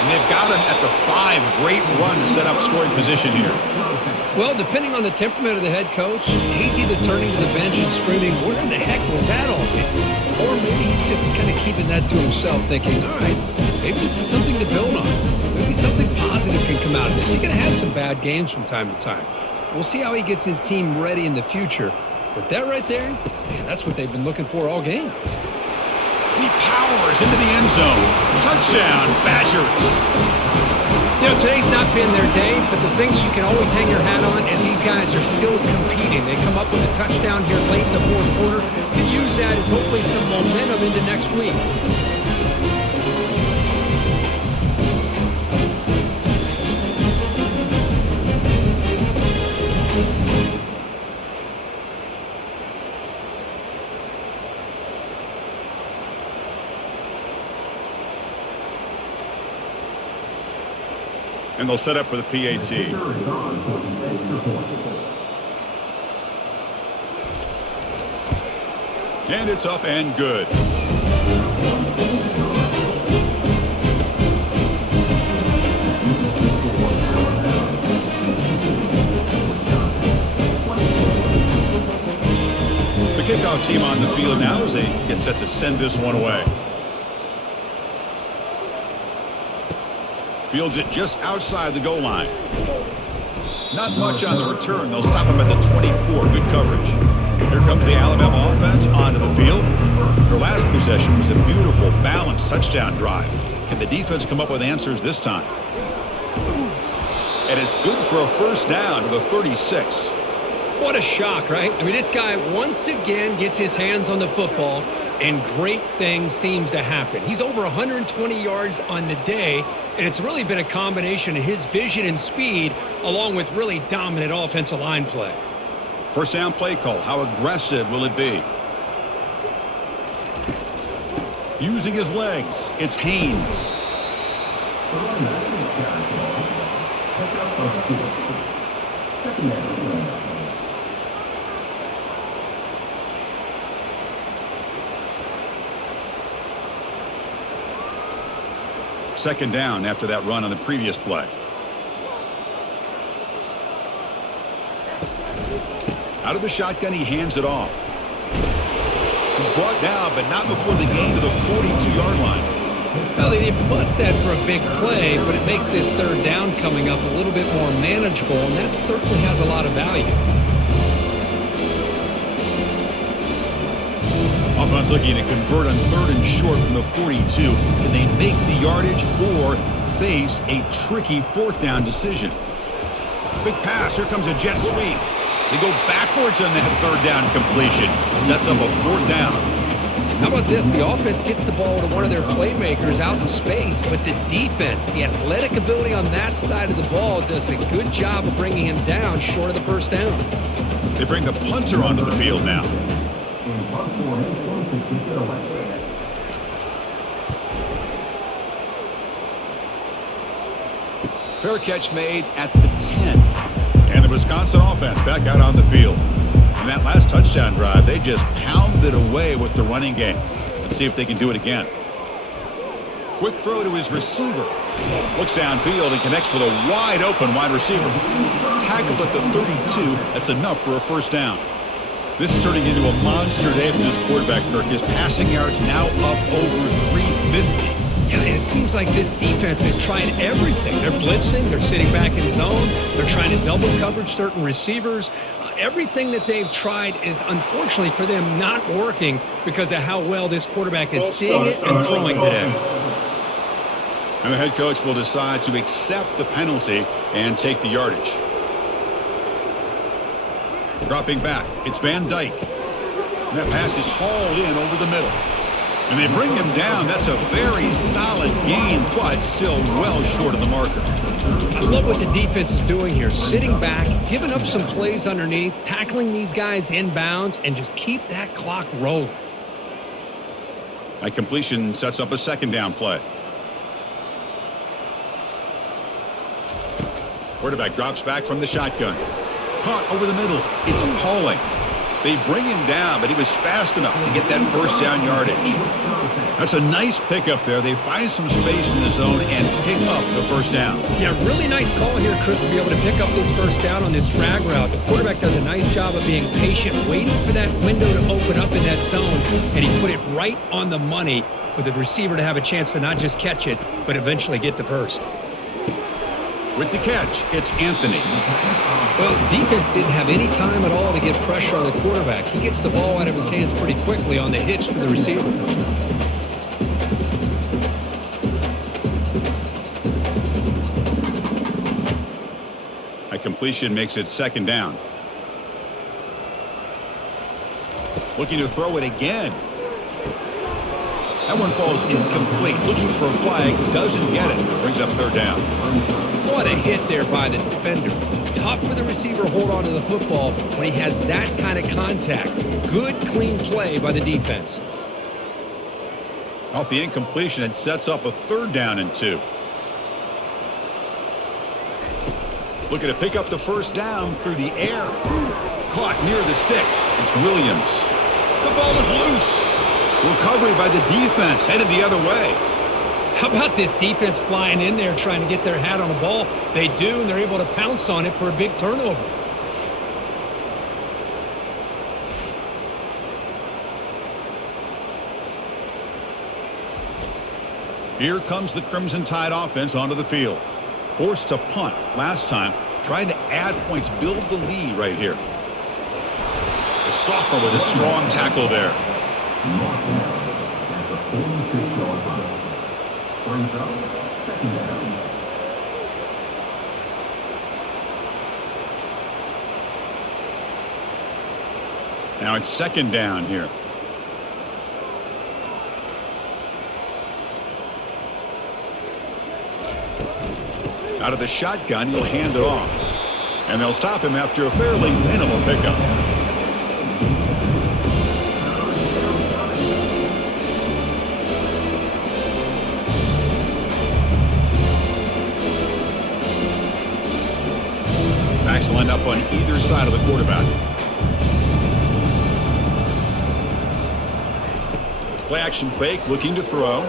And they've got him at the 5. Great run to set up scoring position here. Well, depending on the temperament of the head coach, he's either turning to the bench and screaming, where in the heck was that all game? Or maybe he's just kind of keeping that to himself, thinking, all right, maybe this is something to build on. Maybe something positive can come out of this. You're going to have some bad games from time to time. We'll see how he gets his team ready in the future. But that right there, man, that's what they've been looking for all game. He powers into the end zone. Touchdown, Badgers. You know, today's not been their day, but the thing you can always hang your hat on is these guys are still competing. They come up with a touchdown here late in the fourth quarter. Can use that as hopefully some momentum into next week. And they'll set up for the PAT. And it's up and good. The kickoff team on the field now as they get set to send this one away. Fields it just outside the goal line. Not much on the return. They'll stop him at the 24. Good coverage. Here comes the Alabama offense onto the field. Their last possession was a beautiful, balanced touchdown drive. Can the defense come up with answers this time? And it's good for a first down to the 36. What a shock, right? I mean, this guy once again gets his hands on the football, and great things seems to happen. He's over 120 yards on the day, and it's really been a combination of his vision and speed along with really dominant offensive line play. First down play call. How aggressive will it be? Using his legs, it's Haynes. Second down after that run on the previous play. Out of the shotgun, he hands it off. He's brought down, but not before the gain to the 42-yard line. Well, they didn't bust that for a big play, but it makes this third down coming up a little bit more manageable, and that certainly has a lot of value. Offense looking to convert on third and short from the 42. Can they make the yardage or face a tricky fourth down decision? Quick pass. Here comes a jet sweep. They go backwards on that third down completion. Sets up a fourth down. How about this? The offense gets the ball to one of their playmakers out in space, but the defense, the athletic ability on that side of the ball does a good job of bringing him down short of the first down. They bring the punter onto the field now. In punt formation to kick it away. Fair catch made at the 10. And the Wisconsin offense back out on the field. In that last touchdown drive, they just pounded away with the running game. Let's see if they can do it again. Quick throw to his receiver. Looks downfield and connects with a wide open wide receiver. Tackled at the 32. That's enough for a first down. This is turning into a monster day for this quarterback, Kirk. His passing yards now up over 350. Yeah, and it seems like this defense is trying everything. They're blitzing, they're sitting back in zone, they're trying to double coverage certain receivers. Everything that they've tried is, unfortunately for them, not working because of how well this quarterback is seeing it and throwing today. And the head coach will decide to accept the penalty and take the yardage. Dropping back, it's Van Dyke. And that pass is hauled in over the middle. And they bring him down. That's a very solid gain, but still well short of the marker. I love what the defense is doing here. Sitting back, giving up some plays underneath, tackling these guys inbounds, and just keep that clock rolling. That completion sets up a second down play. Quarterback drops back from the shotgun. Caught over the middle. It's Pauling. They bring him down, but he was fast enough to get that first down yardage. That's a nice pickup there. They find some space in the zone and pick up the first down. Yeah, really nice call here, Chris, to be able to pick up this first down on this drag route. The quarterback does a nice job of being patient, waiting for that window to open up in that zone, and he put it right on the money for the receiver to have a chance to not just catch it, but eventually get the first. With the catch, it's Anthony. Well, the defense didn't have any time at all to get pressure on the quarterback. He gets the ball out of his hands pretty quickly on the hitch to the receiver. A completion makes it second down. Looking to throw it again. That one falls incomplete. Looking for a flag, doesn't get it. Brings up third down. What a hit there by the defender. Tough for the receiver to hold on to the football when he has that kind of contact. Good, clean play by the defense. Off the incompletion, it sets up a third down and 2. Looking to pick up the first down through the air. Caught near the sticks. It's Williams. The ball is loose. Recovery by the defense, headed the other way. How about this defense flying in there trying to get their hat on the ball? They do, and they're able to pounce on it for a big turnover. Here comes the Crimson Tide offense onto the field. Forced to punt last time, trying to add points, build the lead right here. The sophomore with a strong tackle there. Mark down at the 46-yard line. Brings up second down. Now it's second down here. Out of the shotgun, he'll hand it off. And they'll stop him after a fairly minimal pickup. Backs lined up on either side of the quarterback. Play action fake, looking to throw.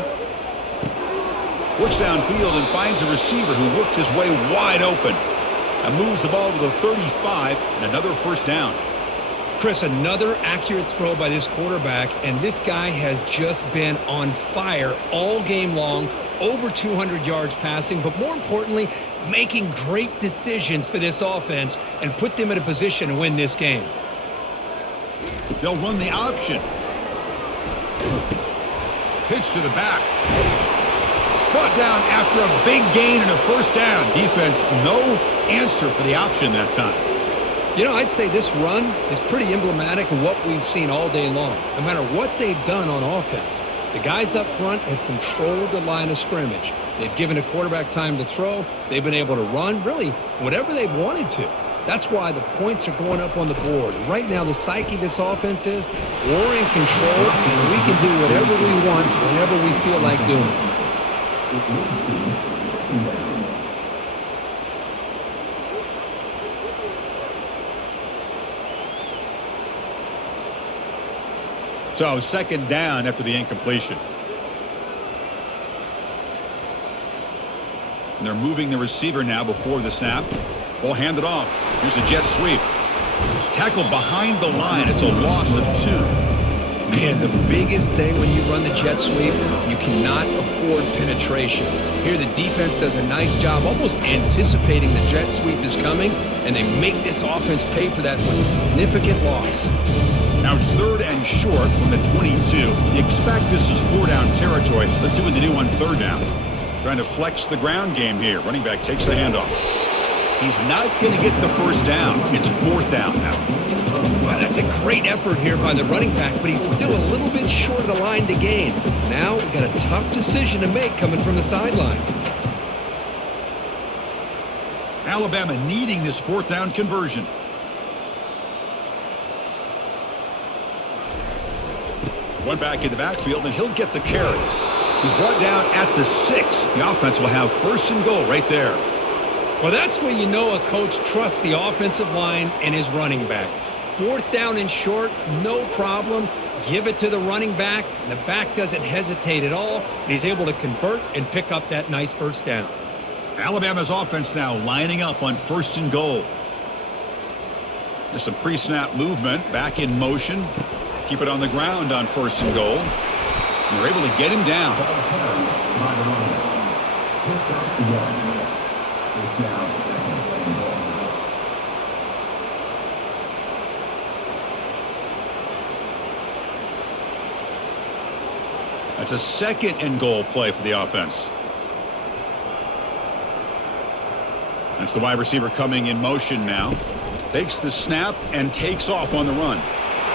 Works downfield and finds a receiver who worked his way wide open. And moves the ball to the 35 and another first down. Chris, another accurate throw by this quarterback, and this guy has just been on fire all game long, over 200 yards passing, but more importantly, making great decisions for this offense and put them in a position to win this game. They'll run the option. Pitch to the back. Brought down after a big gain and a first down. Defense, no answer for the option that time. You know, I'd say this run is pretty emblematic of what we've seen all day long. No matter what they've done on offense, the guys up front have controlled the line of scrimmage. They've given a quarterback time to throw. They've been able to run, really, whatever they've wanted to. That's why the points are going up on the board. Right now, the psyche of this offense is we're in control, and we can do whatever we want whenever we feel like doing it. So second down after the incompletion. And they're moving the receiver now before the snap. Ball handed off. Here's a jet sweep. Tackled behind the line. It's a loss of 2. Man, the biggest thing when you run the jet sweep, you cannot afford penetration. Here the defense does a nice job almost anticipating the jet sweep is coming, and they make this offense pay for that with a significant loss. Now it's 3rd and short from the 22. You expect this is 4-down territory. Let's see what they do on 3rd down. Trying to flex the ground game here. Running back takes the handoff. He's not going to get the first down. It's 4th down now. Well, that's a great effort here by the running back, but he's still a little bit short of the line to gain. Now we've got a tough decision to make coming from the sideline. Alabama needing this 4th down conversion. One back in the backfield, and he'll get the carry. He's brought down at the 6. The offense will have 1st and goal right there. Well, that's where you know a coach trusts the offensive line and his running back. 4th down and short, no problem. Give it to the running back, and the back doesn't hesitate at all. And he's able to convert and pick up that nice 1st down. Alabama's offense now lining up on 1st and goal. There's some pre-snap movement, back in motion. Keep it on the ground on 1st and goal. And they're able to get him down. That's a 2nd and goal play for the offense. That's the wide receiver coming in motion now. Takes the snap and takes off on the run.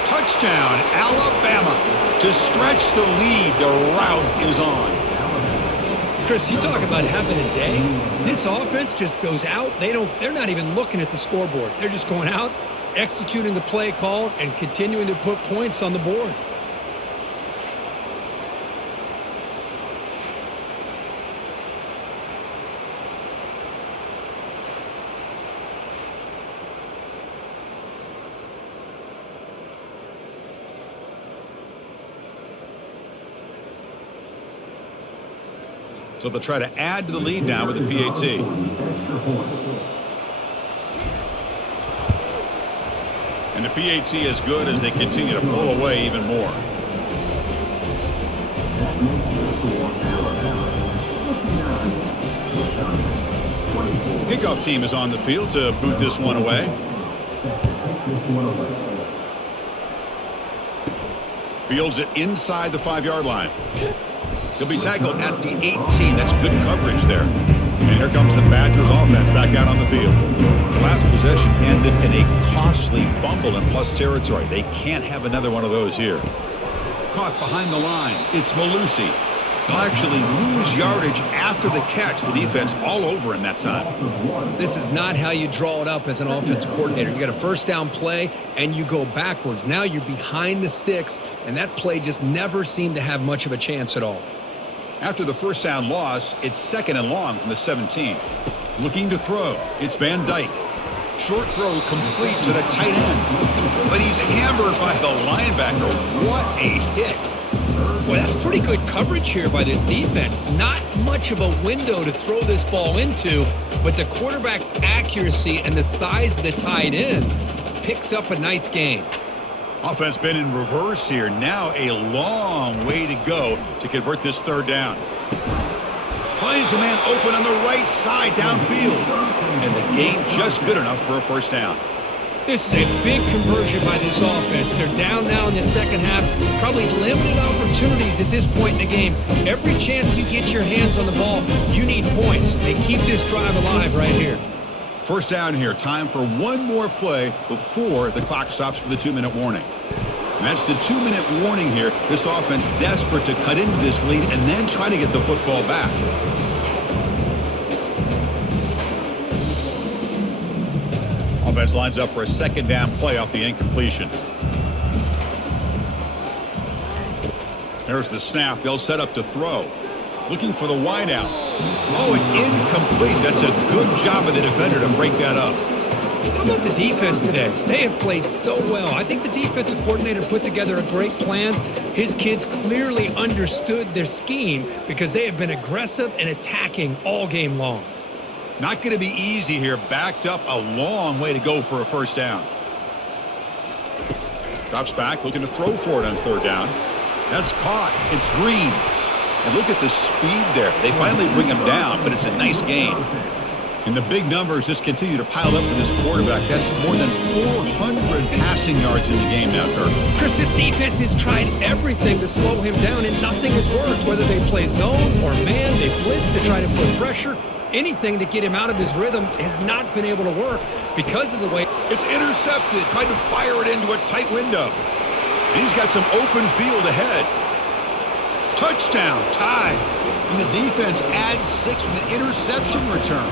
Touchdown, Alabama. To stretch the lead, the route is on. Chris, you talk about having a day. This offense just goes out. They're not even looking at the scoreboard. They're just going out, executing the play call, and continuing to put points on the board. So they'll try to add to the lead now with the PAT. And the PAT is good as they continue to pull away even more. Kickoff team is on the field to boot this one away. Fields it inside the 5-yard line. He'll be tackled at the 18. That's good coverage there. And here comes the Badgers offense back out on the field. The last possession ended in a costly fumble in plus territory. They can't have another one of those here. Caught behind the line. It's Malusi. He'll actually lose yardage after the catch. The defense all over him that time. This is not how you draw it up as an offensive coordinator. You got a 1st down play, and you go backwards. Now you're behind the sticks, and that play just never seemed to have much of a chance at all. After the 1st down loss, it's 2nd and long from the 17. Looking to throw. It's Van Dyke. Short throw complete to the tight end. But he's hammered by the linebacker. What a hit. Well, that's pretty good coverage here by this defense. Not much of a window to throw this ball into, but the quarterback's accuracy and the size of the tight end picks up a nice gain. Offense been in reverse here. Now a long way to go to convert this 3rd down. Finds a man open on the right side downfield. And the gain just good enough for a 1st down. This is a big conversion by this offense. They're down now in the 2nd half. Probably limited opportunities at this point in the game. Every chance you get your hands on the ball, you need points. They keep this drive alive right here. First down here. Time for one more play before the clock stops for the 2-minute warning. And that's the 2-minute warning here. This offense desperate to cut into this lead and then try to get the football back. Offense lines up for a second down play off the incompletion. There's the snap. They'll set up to throw. Looking for the wideout. Oh, it's incomplete. That's a good job of the defender to break that up. How about the defense today? They have played so well. I think the defensive coordinator put together a great plan. His kids clearly understood their scheme because they have been aggressive and attacking all game long. Not going to be easy here. Backed up a long way to go for a first down. Drops back, looking to throw for it on third down. That's caught. It's Green. And look at the speed there. They finally bring him down, but it's a nice gain. And the big numbers just continue to pile up for this quarterback. That's more than 400 passing yards in the game now, Kirk. Chris, this defense has tried everything to slow him down, and nothing has worked. Whether they play zone or man, they blitz to try to put pressure. Anything to get him out of his rhythm has not been able to work because of the way it's intercepted. Tried to fire it into a tight window. And he's got some open field ahead. Touchdown, tied. And the defense adds 6 from the interception return.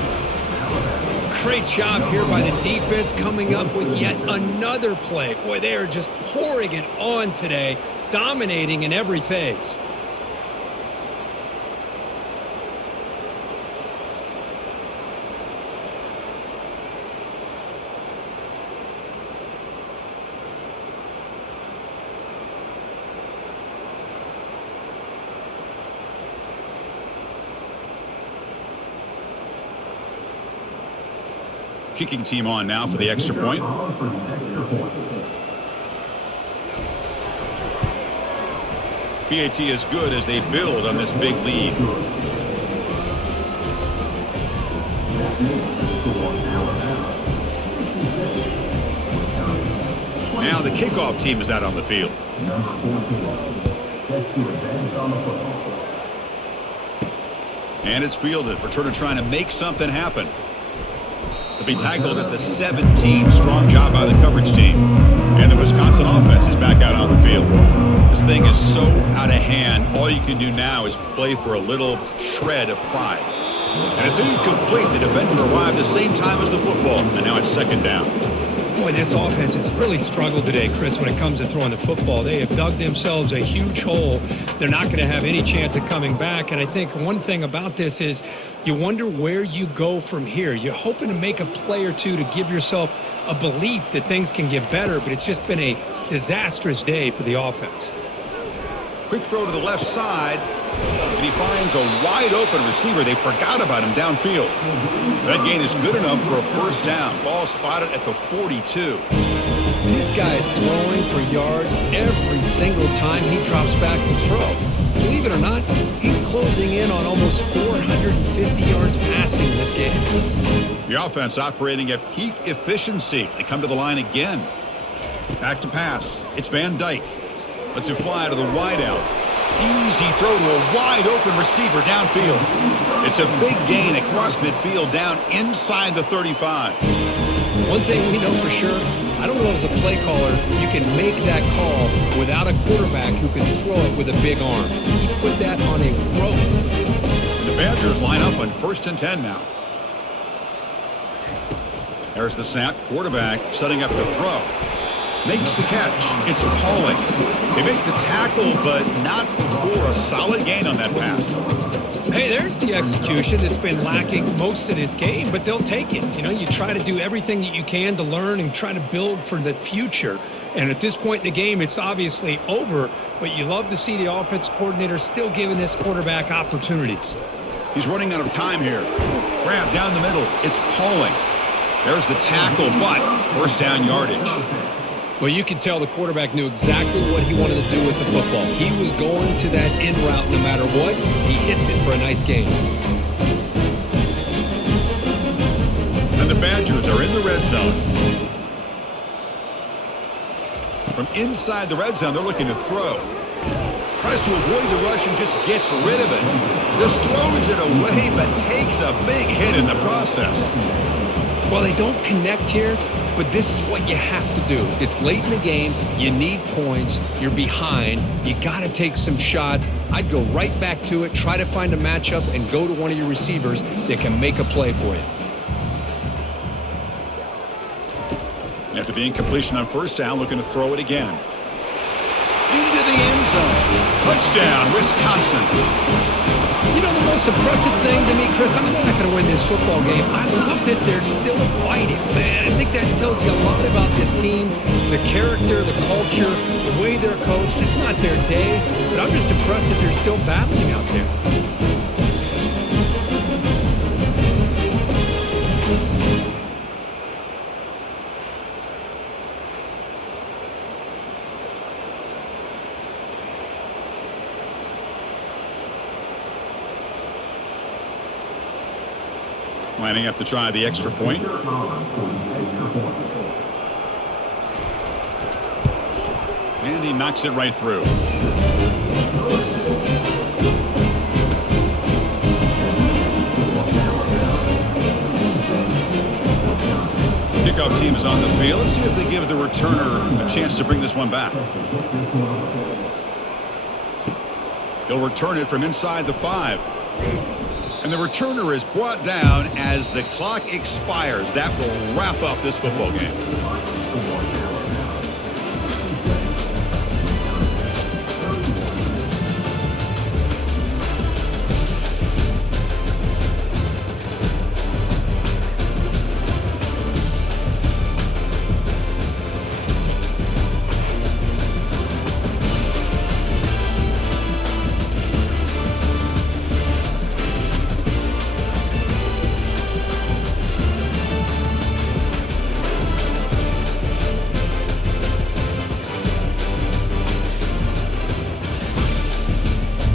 Great job here by the defense coming up with yet another play. Boy, they are just pouring it on today, dominating in every phase. Kicking team on now for the extra point. PAT is good as they build on this big lead. Now the kickoff team is out on the field. And it's fielded. Returner trying to make something happen. To be tackled at the 17. Strong job by the coverage team. And the Wisconsin offense is back out on the field. This thing is so out of hand. All you can do now is play for a little shred of pride. And it's incomplete. The defender arrived the same time as the football. And now it's second down. Boy, this offense has really struggled today, Chris, when it comes to throwing the football. They have dug themselves a huge hole. They're not going to have any chance of coming back. And I think one thing about this is you wonder where you go from here. You're hoping to make a play or two to give yourself a belief that things can get better, but it's just been a disastrous day for the offense. Quick throw to the left side, and he finds a wide-open receiver. They forgot about him downfield. That gain is good enough for a first down. Ball spotted at the 42. This guy is throwing for yards every single time he drops back to throw. Believe it or not, he's closing in on almost 450 yards passing in this game. The offense operating at peak efficiency. They come to the line again. Back to pass. It's Van Dyke. Lets it fly to the wideout. Easy throw to a wide-open receiver downfield. It's a big gain across midfield down inside the 35. One thing we know for sure, I don't know as a play caller, you can make that call without a quarterback who can throw it with a big arm. He put that on a rope. The Badgers line up on 1st and 10 now. There's the snap. Quarterback setting up to throw. Makes the catch. It's Pauling. They make the tackle, but not before a solid gain on that pass. Hey, there's the execution that's been lacking most of this game, but they'll take it. You know, you try to do everything that you can to learn and try to build for the future. And at this point in the game, it's obviously over, but you love to see the offense coordinator still giving this quarterback opportunities. He's running out of time here. Grab down the middle. It's Pauling. There's the tackle, but first down yardage. Well, you could tell the quarterback knew exactly what he wanted to do with the football. He was going to that in route no matter what. He hits it for a nice gain. And the Badgers are in the red zone. From inside the red zone, they're looking to throw. Tries to avoid the rush and just gets rid of it. Just throws it away, but takes a big hit in the process. Well, they don't connect here, but this is what you have to do. It's late in the game. You need points. You're behind. You got to take some shots. I'd go right back to it, try to find a matchup, and go to one of your receivers that can make a play for you. After the incompletion on first down, looking to throw it again. Into the end zone. Touchdown, Wisconsin. You know, the most impressive thing to me, Chris, I'm not going to win this football game. I love that they're still fighting, man. I think that tells you a lot about this team, the character, the culture, the way they're coached. It's not their day, but I'm just impressed that they're still battling out there. Lining up to try the extra point. And he knocks it right through. Kickoff team is on the field. Let's see if they give the returner a chance to bring this one back. He'll return it from inside the 5. And the returner is brought down as the clock expires. That will wrap up this football game.